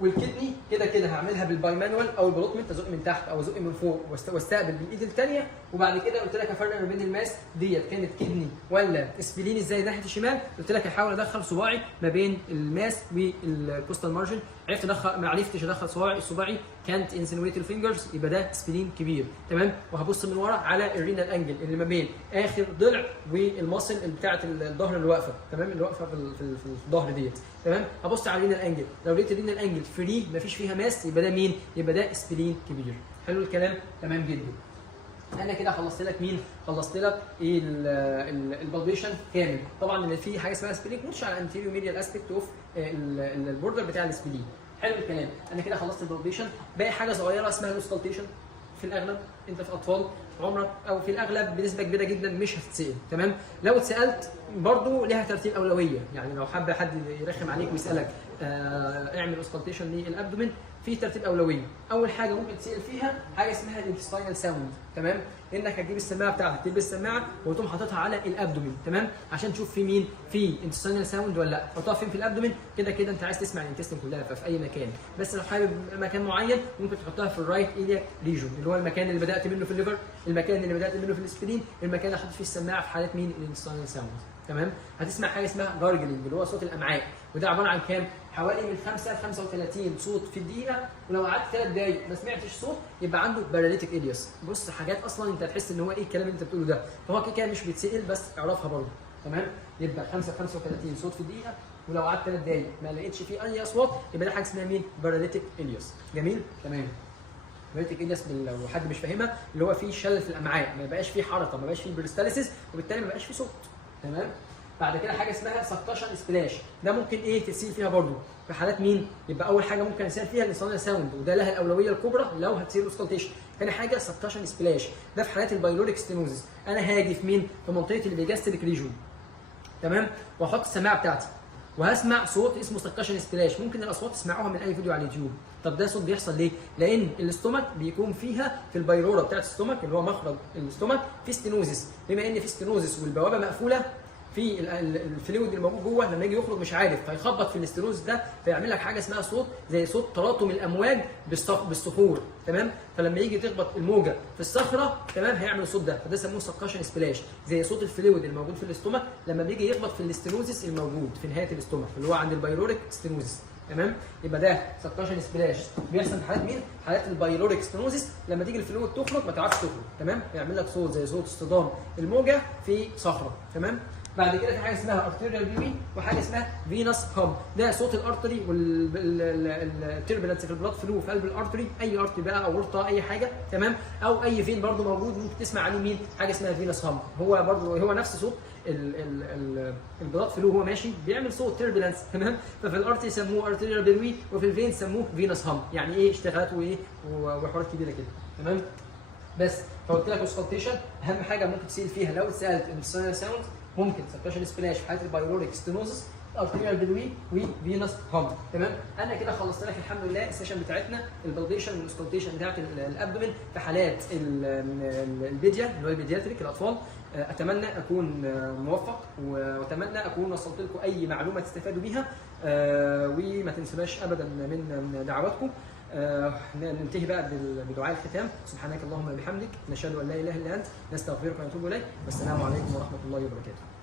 والكدني كده كده هعملها بالباي مانوال او البلوتمنت، ازق من تحت او ازق من فوق واستقبل بالايد الثانيه. وبعد كده قلت لك افرق ما بين الماس ديت كانت كدني ولا اسبلين ازاي ناحيه الشمال. قلت لك احاول ادخل صباعي ما بين الماس والكوستال مارجن. عرفت ادخل، ما عرفتش ادخل صباعي كانت انسينويت الفينجرز، يبقى ده اسبلين كبير. تمام. وهبص من ورا على الرينال انجل اللي ما بين اخر ضلع والماسل اللي بتاعه الظهر اللي واقفه. تمام. اللي واقفه في الظهر ديت. تمام. هبص على الرينال انجل، لو لقيت الرينال انجل فري مفيش فيها ماس يبقى ده مين؟ يبقى ده اسبلين كبير. حلو الكلام. تمام جدا. انا كده خلصت لك مين؟ خلصت لك ايه؟ البالبيشن كامل. طبعا اللي فيه حاجه اسمها سبلين كوتش على انتيريو ميديال اسبيكت اوف البوردر بتاع السبلين. حلو الكلام. انا كده خلصت البالبيشن. باقي حاجه صغيره اسمها الاوسكالتيشن. في الاغلب انت في اطفال عمرك او في الاغلب بنسبه كبيره جدا مش هتتسال. تمام. لو اتسالت برضه ليها ترتيب اولويه، يعني لو حد يرخم عليك ويسالك اعمل اوسكالتيشن للابدومين في ترتيب اولويه. اول حاجه ممكن تسال فيها حاجه اسمها الانتستاينال ساوند. تمام. انك هتجيب السماعه بتاعتك، تلبس السماعه وتقوم حاططها على الابدومين. تمام. عشان تشوف في مين؟ في انتستاينال ساوند ولا لا. حطها فين في الابدومين؟ كده كده انت عايز تسمع الانتستين كلها ففي اي مكان، بس لو حابب مكان معين ممكن تحطها في الرايت ايلياك ريجون اللي هو المكان اللي بدات منه في الليفر، المكان اللي بدات منه في الاسبلين، المكان اللي حاطط فيه السماعه في حاله مين؟ الانتستاينال ساوند. تمام. هتسمع حاجه اسمها جارجلينج اللي هو صوت الامعاء، وده عباره عن كام؟ حوالي من 5 ل 35 صوت في الدقيقه. ولو قعدت 3 دقايق ما سمعتش صوت يبقى عنده باراليتيك الياس. بص حاجات اصلا انت هتحس ان هو ايه الكلام اللي انت بتقوله ده، فهو كده مش بيتسال بس اعرفها برضه. تمام. يبقى 5 ل 35 صوت في الدقيقه، ولو قعدت 3 دقايق ما لقيتش فيه اي اصوات يبقى ده حاجه اسمها مين؟ باراليتيك الياس. جميل؟ تمام. باراليتيك الياس لو حد مش فاهمها اللي هو فيه شلل في الامعاء، ما بقاش فيه حركه، ما بقاش فيه بريستاليسيس، وبالتالي ما بقاش فيه صوت. تمام. بعد كده حاجه اسمها سكشن سبلاش، ده ممكن ايه تسيل فيها برضو في حالات مين؟ يبقى اول حاجه ممكن اسال فيها الانسانال ساوند وده لها الاولويه الكبرى لو هتسيل اوسكالتيشن. ثاني حاجه سكشن سبلاش، ده في حالات البايلوريك ستينوزس. انا هاجي في مين؟ في منطقه البيجاستريك ريجون. تمام. واحط السماعه بتاعتي وهسمع صوت اسمه سكشن سبلاش. ممكن الاصوات تسمعوها من اي فيديو على اليوتيوب. طب ده صوت بيحصل ليه؟ لان الاستومك بيكون فيها في البايلورا بتاعت الاستومك اللي هو مخرج الاستومك في ستينوزس. بما ان في ستينوزس والبوابه مقفوله في الفلويد اللي موجود جوه، لما يجي يخرج مش عارف فيخبط في الاستيروز ده فيعمل لك حاجه اسمها صوت زي صوت تلاطم الامواج بالصخور. تمام. فلما يجي تخبط الموجه في الصخره تمام هيعمل الصوت ده، فده يسموه سكشن سبلاش، زي صوت الفلويد اللي موجود في الاستومك لما بيجي يخبط في الاستينوزس الموجود في نهايه الاستومك اللي هو عند البايلوريك ستينوزس. تمام. يبقى ده سكشن سبلاش بيحصل في حالات مين؟ حالات البايلوريك ستينوزس، لما تيجي الفلويد تخرج ما تعرفش تخرج. تمام. يعمل لك صوت زي صوت اصطدام الموجه في صخره. تمام. بعد كده في حاجه اسمها ارتيريال بيبي وحاجه اسمها فينس هام، ده صوت الارتري والتربلنس في البلاد فلو في قلب الارتري، اي ارتري بقى اورطه اي حاجه. تمام. او اي فين برده موجود ممكن تسمع عليه مين؟ حاجه اسمها فينس هام، هو برده هو نفس صوت البلاد فلو هو ماشي بيعمل صوت تربلنس. تمام. ففي الارتري يسموه ارتيريال بيبي وفي الفين يسموه فينس هام، يعني ايه اشتغالات وايه وحوارات كبيره كده. تمام. بس فقلت لك اوسكالتيشن اهم حاجه ممكن تسال فيها لو اتسالت انتستينال ساوند ممكن سكشن سبلاش في حاله البايلوريك ستينوزس، ارتيريال بلوي وفينس هام. تمام. انا كده خلصت لك الحمد لله السيشن بتاعتنا البالبيشن والاوسكالتيشن بتاعت الابدومين في حالات البيديا اللي هو البيدياتريك الاطفال. اتمنى اكون موفق واتمنى اكون وصلت لكم اي معلومه تستفادوا بيها، وما تنسوناش ابدا من دعواتكم. ننتهي بقى بدعاء الختام. سبحانك اللهم وبحمدك نشهد ان لا اله الا انت نستغفرك ونتوب اليك، والسلام عليكم ورحمه الله وبركاته.